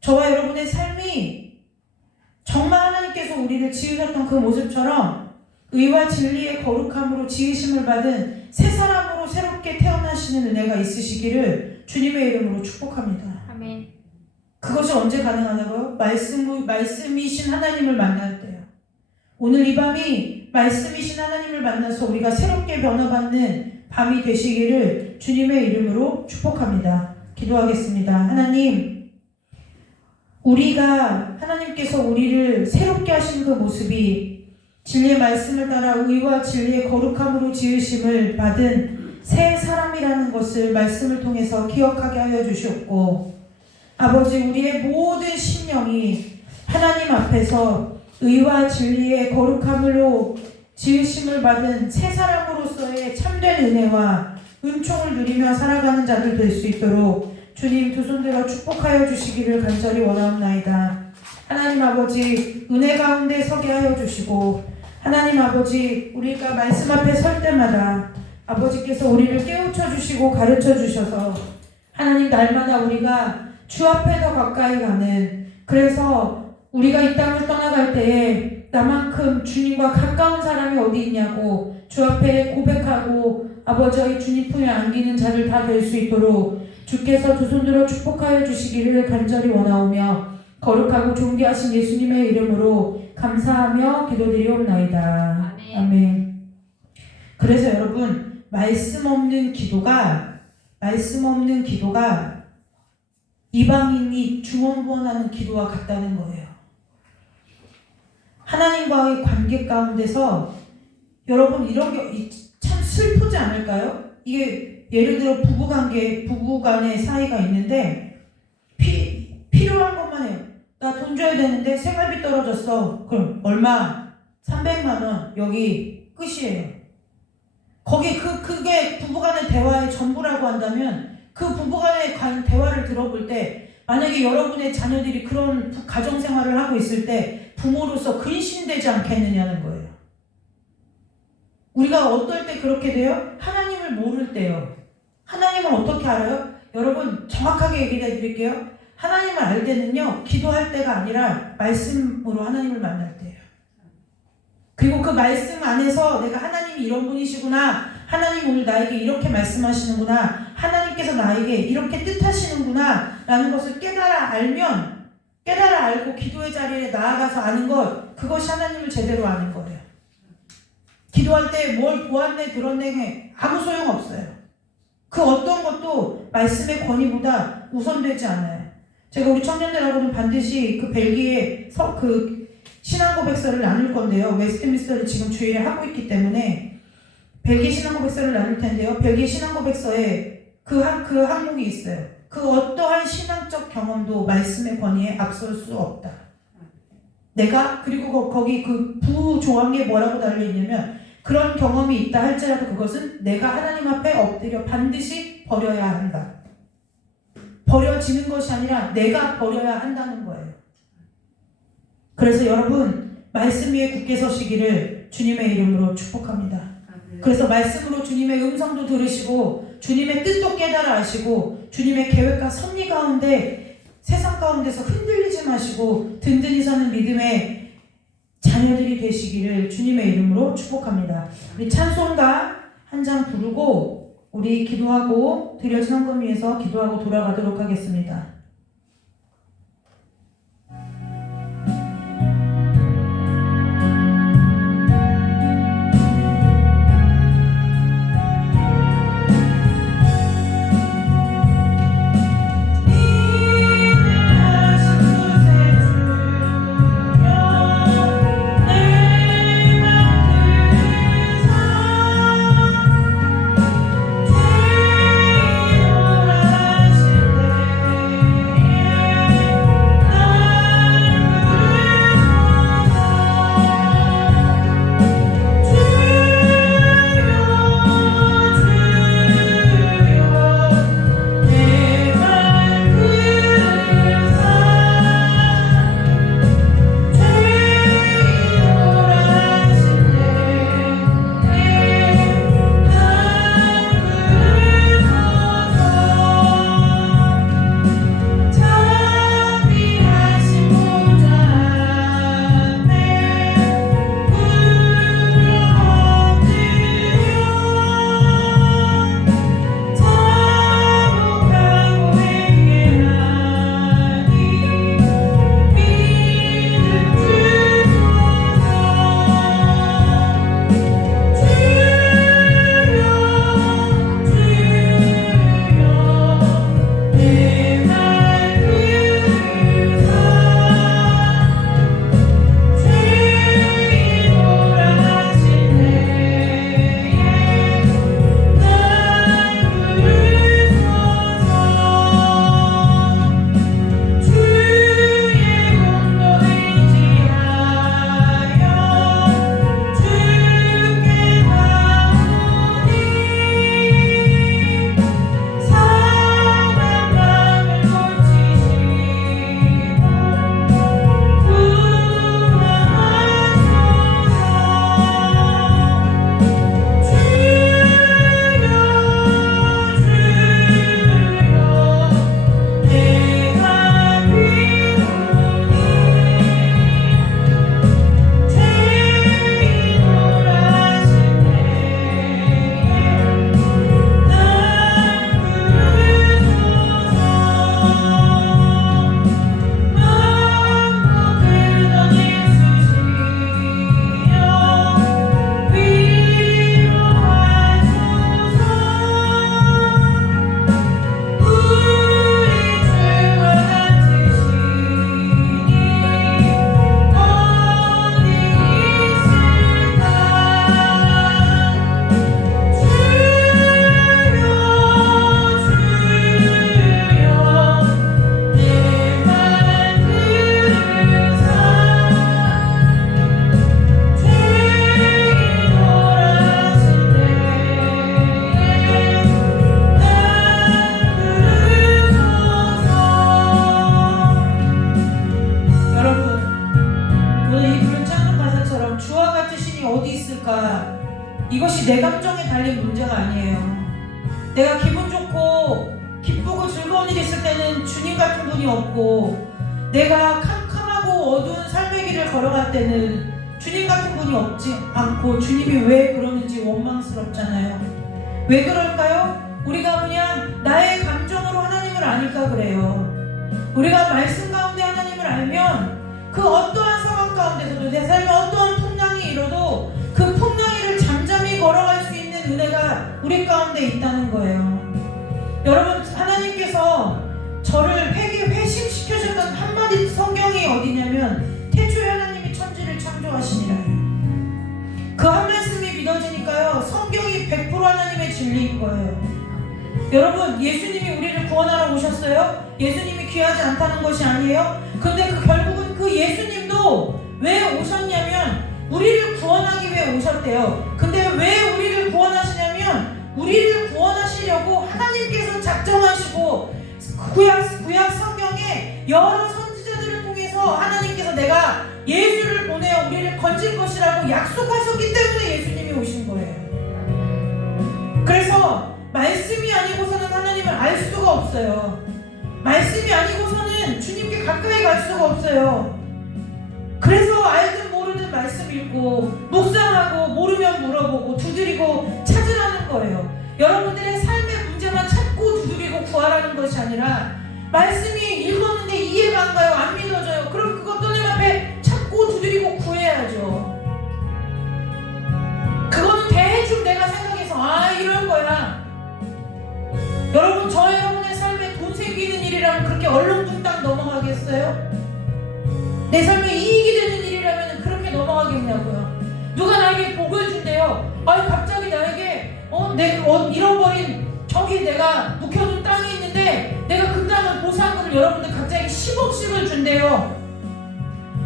저와 여러분의 삶이 정말 하나님께서 우리를 지으셨던 그 모습처럼 의와 진리의 거룩함으로 지으심을 받은 새 사람으로 새롭게 태어나시는 은혜가 있으시기를 주님의 이름으로 축복합니다. 아멘. 그것이 언제 가능하다고요? 말씀이신 하나님을 만날 때요. 오늘 이 밤이 말씀이신 하나님을 만나서 우리가 새롭게 변화받는 밤이 되시기를 주님의 이름으로 축복합니다. 기도하겠습니다. 하나님, 하나님께서 우리를 새롭게 하신 그 모습이 진리의 말씀을 따라 의와 진리의 거룩함으로 지으심을 받은 새 사람이라는 것을 말씀을 통해서 기억하게 하여 주시옵고, 아버지, 우리의 모든 심령이 하나님 앞에서 의와 진리의 거룩함으로 지으심을 받은 새 사람으로서의 참된 은혜와 은총을 누리며 살아가는 자들 될 수 있도록 주님 두 손 들어 축복하여 주시기를 간절히 원하옵나이다. 하나님 아버지, 은혜 가운데 서게 하여 주시고, 하나님 아버지, 우리가 말씀 앞에 설 때마다 아버지께서 우리를 깨우쳐 주시고 가르쳐 주셔서 하나님, 날마다 우리가 주 앞에 더 가까이 가는, 그래서 우리가 이 땅을 떠나갈 때에 나만큼 주님과 가까운 사람이 어디 있냐고 주 앞에 고백하고 아버지의 주님 품에 안기는 자들 다 될 수 있도록 주께서 두 손 들어 축복하여 주시기를 간절히 원하오며 거룩하고 존귀하신 예수님의 이름으로 감사하며 기도드리옵나이다. 아멘. 그래서 여러분, 말씀 없는 기도가 이방인이 중언부언하는 기도와 같다는 거예요. 하나님과의 관계 가운데서 여러분, 이런 게 참 슬프지 않을까요? 이게 예를 들어 부부간의 사이가 있는데 필요한 것만 해요. 나 돈 줘야 되는데 생활비 떨어졌어. 그럼 얼마? 300만 원. 여기 끝이에요. 그게 부부간의 대화의 전부라고 한다면 그 부부간의 대화를 들어볼 때 만약에 여러분의 자녀들이 그런 가정생활을 하고 있을 때 부모로서 근심되지 않겠느냐는 거예요. 우리가 어떨 때 그렇게 돼요? 하나님을 모를 때요. 하나님을 어떻게 알아요? 여러분, 정확하게 얘기해 드릴게요. 하나님을 알 때는요, 기도할 때가 아니라 말씀으로 하나님을 만날 때예요. 그리고 그 말씀 안에서 내가 하나님이 이런 분이시구나, 하나님 오늘 나에게 이렇게 말씀하시는구나, 하나님께서 나에게 이렇게 뜻하시는구나 라는 것을 깨달아 알고 기도의 자리에 나아가서 아는 것, 그것이 하나님을 제대로 아는 거예요. 기도할 때 뭘 보았네 들었네 아무 소용없어요. 그 어떤 것도 말씀의 권위보다 우선되지 않아요. 제가 우리 청년들하고는 반드시 그 벨기에 신앙고백서를 나눌 건데요. 웨스트민스터를 지금 주일에 하고 있기 때문에 벨기에 신앙고백서를 나눌 텐데요. 벨기에 신앙고백서에 그 항목이 있어요. 그 어떠한 신앙적 경험도 말씀의 권위에 앞설 수 없다. 그리고 거기 그 부조항에 뭐라고 달려있냐면, 그런 경험이 있다 할지라도 그것은 내가 하나님 앞에 엎드려 반드시 버려야 한다. 버려지는 것이 아니라 내가 버려야 한다는 거예요. 그래서 여러분, 말씀 위에 굳게 서시기를 주님의 이름으로 축복합니다. 그래서 말씀으로 주님의 음성도 들으시고 주님의 뜻도 깨달아 아시고 주님의 계획과 섭리 가운데 세상 가운데서 흔들리지 마시고 든든히 서는 믿음의 자녀들이 되시기를 주님의 이름으로 축복합니다. 우리 찬송가 한 장 부르고 우리 기도하고 드려진 헌금 위해서 기도하고 돌아가도록 하겠습니다. 그것이 내 감정에 달린 문제가 아니에요. 내가 기분 좋고 기쁘고 즐거운 일이 있을 때는 주님 같은 분이 없고, 내가 캄캄하고 어두운 삶의 길을 걸어갈 때는 주님 같은 분이 없지 않고, 주님이 왜 그러는지 원망스럽잖아요. 왜 그럴까요? 우리가 그냥 나의 감정으로 하나님을 아니까 그래요. 우리가 말씀 가운데 하나님을 알면 그 어떠한 상황 가운데서도, 내 삶에 어떠한 풍랑이 일어도 그 풍랑이를 잠잠히 걸어갈 수 있는 은혜가 우리 가운데 있다는 거예요. 여러분, 하나님께서 저를 회심시켜줬던 한마디 성경이 어디냐면, 태초에 하나님이 천지를 창조하시니라. 그 한 말씀이 믿어지니까요, 성경이 100% 하나님의 진리인 거예요. 여러분, 예수님이 우리를 구원하러 오셨어요? 예수님이 귀하지 않다는 것이 아니에요? 근데 결국은 그 예수님도 왜 오셨냐면 우리를 구원하기 위해 오셨대요. 근데 왜 우리를 구원하시냐면, 우리를 구원하시려고 하나님께서 작정하시고, 구약 성경에 여러 선지자들을 통해서 하나님께서 내가 예수를 보내어 우리를 건질 것이라고 약속하셨기 때문에 예수님이 오신 거예요. 그래서 말씀이 아니고서는 하나님을 알 수가 없어요. 말씀이 아니고서는 주님께 가까이 갈 수가 없어요. 그래서 알든 모르든 말씀 읽고 묵상하고, 모르면 물어보고 두드리고 찾으라는 거예요. 여러분들의 삶의 문제만 찾고 두드리고 구하라는 것이 아니라, 말씀이 읽었는데 이해가 안 가요, 안 믿어져요. 그럼 그것도 내 앞에 찾고 두드리고 구해야죠. 그거는 대충 내가 생각해서 이럴 거야. 여러분, 여러분의 삶에 돈 생기는 일이라면 그렇게 얼렁뚱땅 넘어가겠어요? 내 삶에 이익이 되는 일이라면 그렇게 넘어가겠냐고요. 누가 나에게 복을 준대요. 갑자기 나에게 잃어버린 저기 내가 묵혀둔 땅이 있는데, 내가 그 땅을 보상금을 여러분들 각자에게 10억씩을 준대요.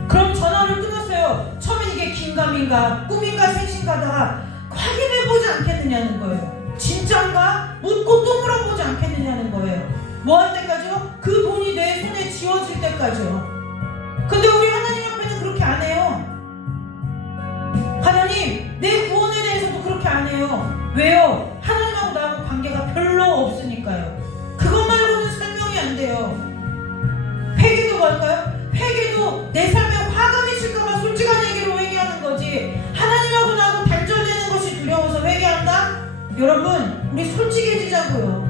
그럼 전화를 끊었어요. 처음엔 이게 긴가민가 꿈인가 생신가다가 확인해보지 않겠느냐는 거예요. 진짠가? 묻고 또 물어보지 않겠느냐는 거예요. 뭐 할 때까지요? 그 돈이 내 손에 쥐어질 때까지요. 근데 우리 하나님 앞에는 그렇게 안 해요. 하나님, 내 구원에 대해서도 그렇게 안 해요. 왜요? 하나님하고 나하고 관계가 별로 없으니까요. 그것 말고는 설명이 안 돼요. 회개도 뭘까요? 회개도 내 삶에 화가 미칠까봐 솔직한 얘기로 회개하는 거지, 하나님하고 나하고 단절되는 것이 두려워서 회개한다? 여러분, 우리 솔직해지자고요.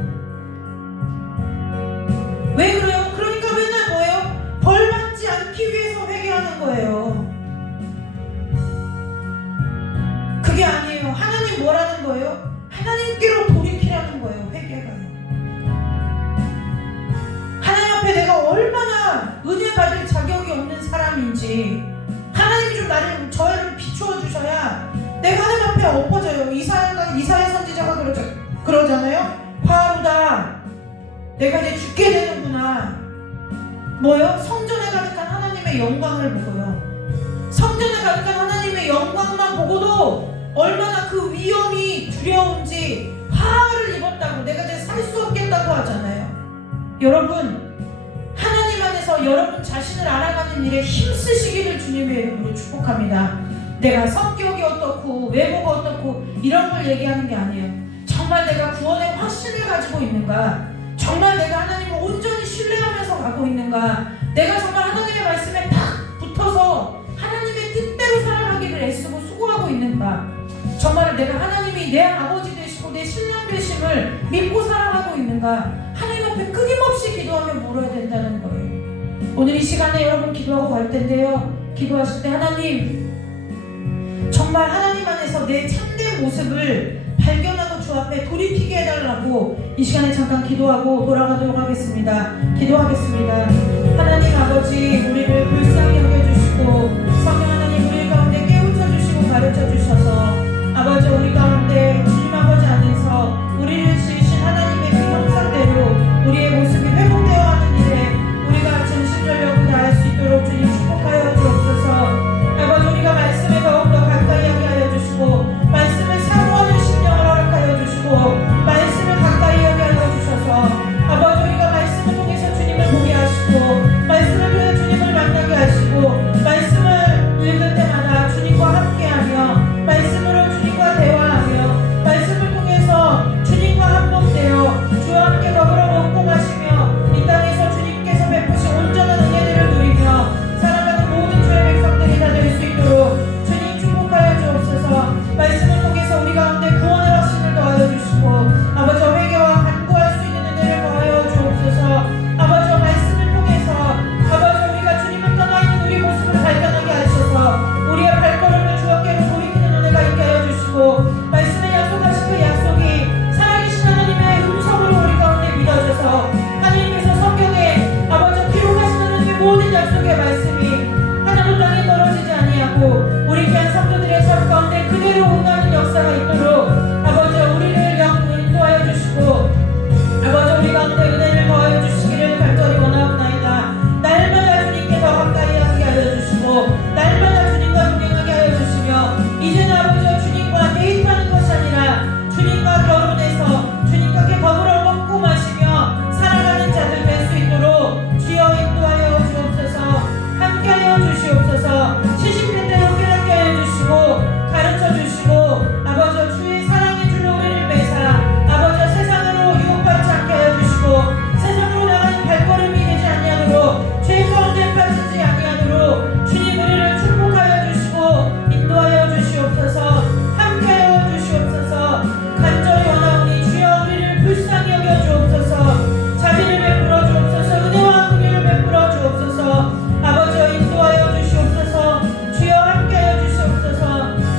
왜 그래요? 그러니까 맨날 뭐예요? 벌 받지 않기 위해서 회개하는 거예요. 그게 아니에요. 하나님 뭐라는 거예요? 하나님께로 돌이키라는 거예요. 회개가요. 하나님 앞에 내가 얼마나 은혜 받을 자격이 없는 사람인지 하나님이 좀 저를 비추어 주셔야 내가 하나님 앞에 엎어져요. 이사야 선지자가 그러잖아요. 화루다, 내가 이제 죽게 되는구나. 뭐요? 성전에 가득한 하나님의 영광을 보고요. 성전에 가득한 하나님의 영광만 보고도 얼마나 그 위험이 두려운지 화를 입었다고, 내가 이제 살 수 없겠다고 하잖아요. 여러분, 하나님 안에서 여러분 자신을 알아가는 일에 힘쓰시기를 주님의 이름으로 축복합니다. 내가 성격이 어떻고 외모가 어떻고 이런 걸 얘기하는 게 아니에요. 정말 내가 구원의 확신을 가지고 있는가? 정말 내가 하나님을 온전히 신뢰하면서 가고 있는가? 내가 정말 하나님의 말씀에 딱 붙어서 하나님의 뜻대로 살아가기를 애쓰고 수고하고 있는가? 정말 내가 하나님이 내 아버지 되시고 내 신랑 되심을 믿고 살아가고 있는가? 하나님 앞에 끊임없이 기도하며 물어야 된다는 거예요. 오늘 이 시간에 여러분 기도하고 갈 텐데요, 기도하실 때 하나님, 정말 하나님 안에서 내 참된 모습을 발견하고 주 앞에 돌이키게 해달라고 이 시간에 잠깐 기도하고 돌아가도록 하겠습니다. 기도하겠습니다. 하나님 아버지, 우리를 불쌍히 여겨주시고 성령 하나님 우리 가운데 깨우쳐 주시고 가르쳐 주셔서 아버지, 우리 가운데 주님 아버지 안에서 우리를 지으신 하나님의 그 형상대로 우리의 모습이 회복되어 하는 일에 우리가 전심전력을 다할 수 있도록 주님 축복하여 주옵소서. 아버지, 우리가 말씀에 더욱더 가까이 하게 주시고 말씀을 사모하는 심령을 허락하여 주시고 말씀을 가까이 하게 하여 주셔서 아버지, 우리가 말씀을 통해서 주님을 보게 하시고 주의 말씀이 하나도 땅에 떨어지지 아니하고 우리 귀한 성도들의 삶 가운데 그대로 응하는 역사가 있도록 아버지 우리를 인도하여 주시고 아버지 우리 가운데 은혜를 더하여 주시기를 간절히 원하옵나이다. 날마다 주님께 더 가까이 하게 하여 주시고 날마다 주님과 동행하게 하여 주시며 이제는 아버지 주님과 데이트하는 것이 아니라 주님과 결혼해서 주님과 함께 더불어 먹고 마시며 살아가는 자들 될 수 있도록 주여 인도하여 주옵소서. 함께하여 주시옵소서. 70대대로 깨닫게 하여 주시고 가르쳐 주시고 아버지 주의 사랑의 줄로 우리를 매사 아버지 세상으로 유혹받지 않게 하여 주시고 세상으로 나가는 발걸음이 되지 아니하도록 죄 가운데 빠지지 아니하도록 주님 우리를 축복하여 주시고 인도하여 주시옵소서. 함께하여 주시옵소서. 간절히 원하오니 주여 우리를 불쌍히 여겨 주옵소서. 자비를 베풀어 주옵소서. 은혜와 긍휼을 베풀어 주옵소서. 아버지 인도하여 주시옵소서. 주여 함께하여 주시옵소서.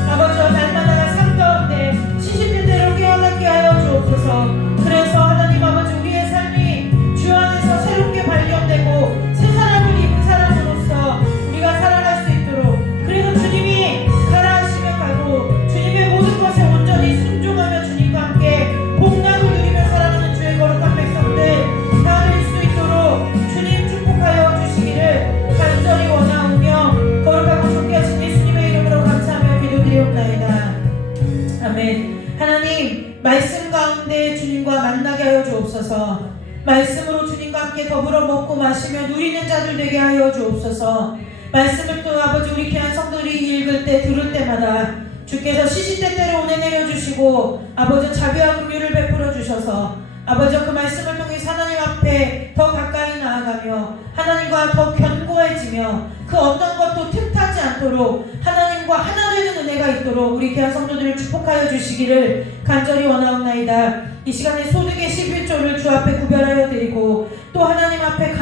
아버지 날마다 삶 가운데 70대대로 깨어나게 하여 주옵소서. 그래서 하나님 아버지 우리의 삶이 주 안에서 새롭게 발견되고 새 사람을 입은 사람으로서 우리가 살아갈 수 있도록 그래서 주님이 가라 하시면 가고 주님의 모든 것에 온전히 순종하며 주님과 함께 복락을 누리며 살아가는 주의 거룩한 백성들 다 될 수 있도록 주님 축복하여 주시기를 간절히 원하오며 거룩하고 존귀하신 예수님의 이름으로 감사하며 기도드리옵나이다. 아멘. 하나님 말씀 가운데 주님과 만나게 하여 주옵소서. 말씀으로 주님과 함께 더불어 먹고 마시며 누리는 자들 되게 하여 주옵소서. 말씀을 또 아버지 우리 귀한 성도들이 읽을 때 들을 때마다 주께서 시시때때로 은혜 내려주시고 아버지 자비와 긍휼을 베풀어 주셔서 아버지 그 말씀을 통해 하나님 앞에 더 가까이 나아가며 하나님과 더 견고해지며 그 어떤 것도 틈타지 않도록 하나님과 하나 되는 은혜가 있도록 우리 귀한 성도들을 축복하여 주시기를 간절히 원하옵나이다. 이 시간에 소득의 11조를 주 앞에 구별하여 드리고 또 하나님 앞에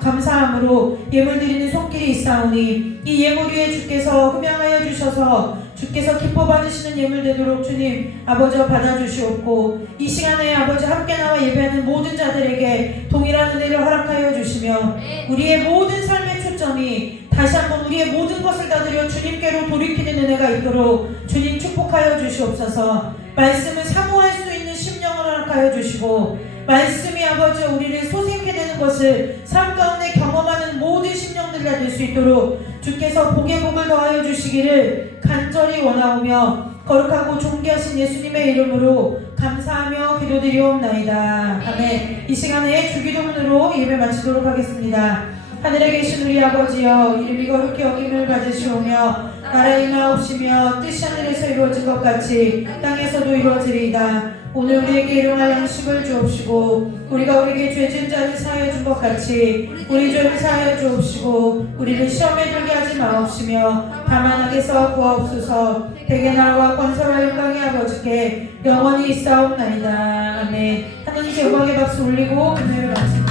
감사함으로 예물 드리는 손길이 있사오니 이 예물 위에 주께서 흠양하여 주셔서 주께서 기뻐 받으시는 예물 되도록 주님 아버지 받아주시옵고 이 시간에 아버지 함께 나와 예배하는 모든 자들에게 동일한 은혜를 허락하여 주시며 우리의 모든 삶의 초점이 다시 한번 우리의 모든 것을 다 드려 주님께로 돌이키는 은혜가 있도록 주님 축복하여 주시옵소서. 말씀을 사모할 수 있는 심령을 허락하여 주시고 말씀이 아버지 우리를 소생케 되는 것을 삶 가운데 경험하는 모든 심령들 다 될 수 있도록 주께서 복의 복을 더하여 주시기를 간절히 원하오며 거룩하고 존귀하신 예수님의 이름으로 감사하며 기도드리옵나이다. 아멘. 이 시간에 주기도문으로 예배 마치도록 하겠습니다. 하늘에 계신 우리 아버지여 이름이 거룩히 여김을 받으시오며 나라의 임하옵시며 뜻이 하늘에서 이루어진 것 같이 땅에서도 이루어지리이다. 오늘 우리에게 일용할 양식을 주옵시고 우리가 우리에게 죄 지은 자를 사하여 준 것 같이 우리 죄를 사하여 주옵시고 우리를 시험에 들게 하지 마옵시며 다만 악에서 구하옵소서. 대개 나라와 권세와 영광이 아버지께 영원히 있사옵나이다. 아멘. 하나님께 영광의 박수 올리고 금요일 마칩니다.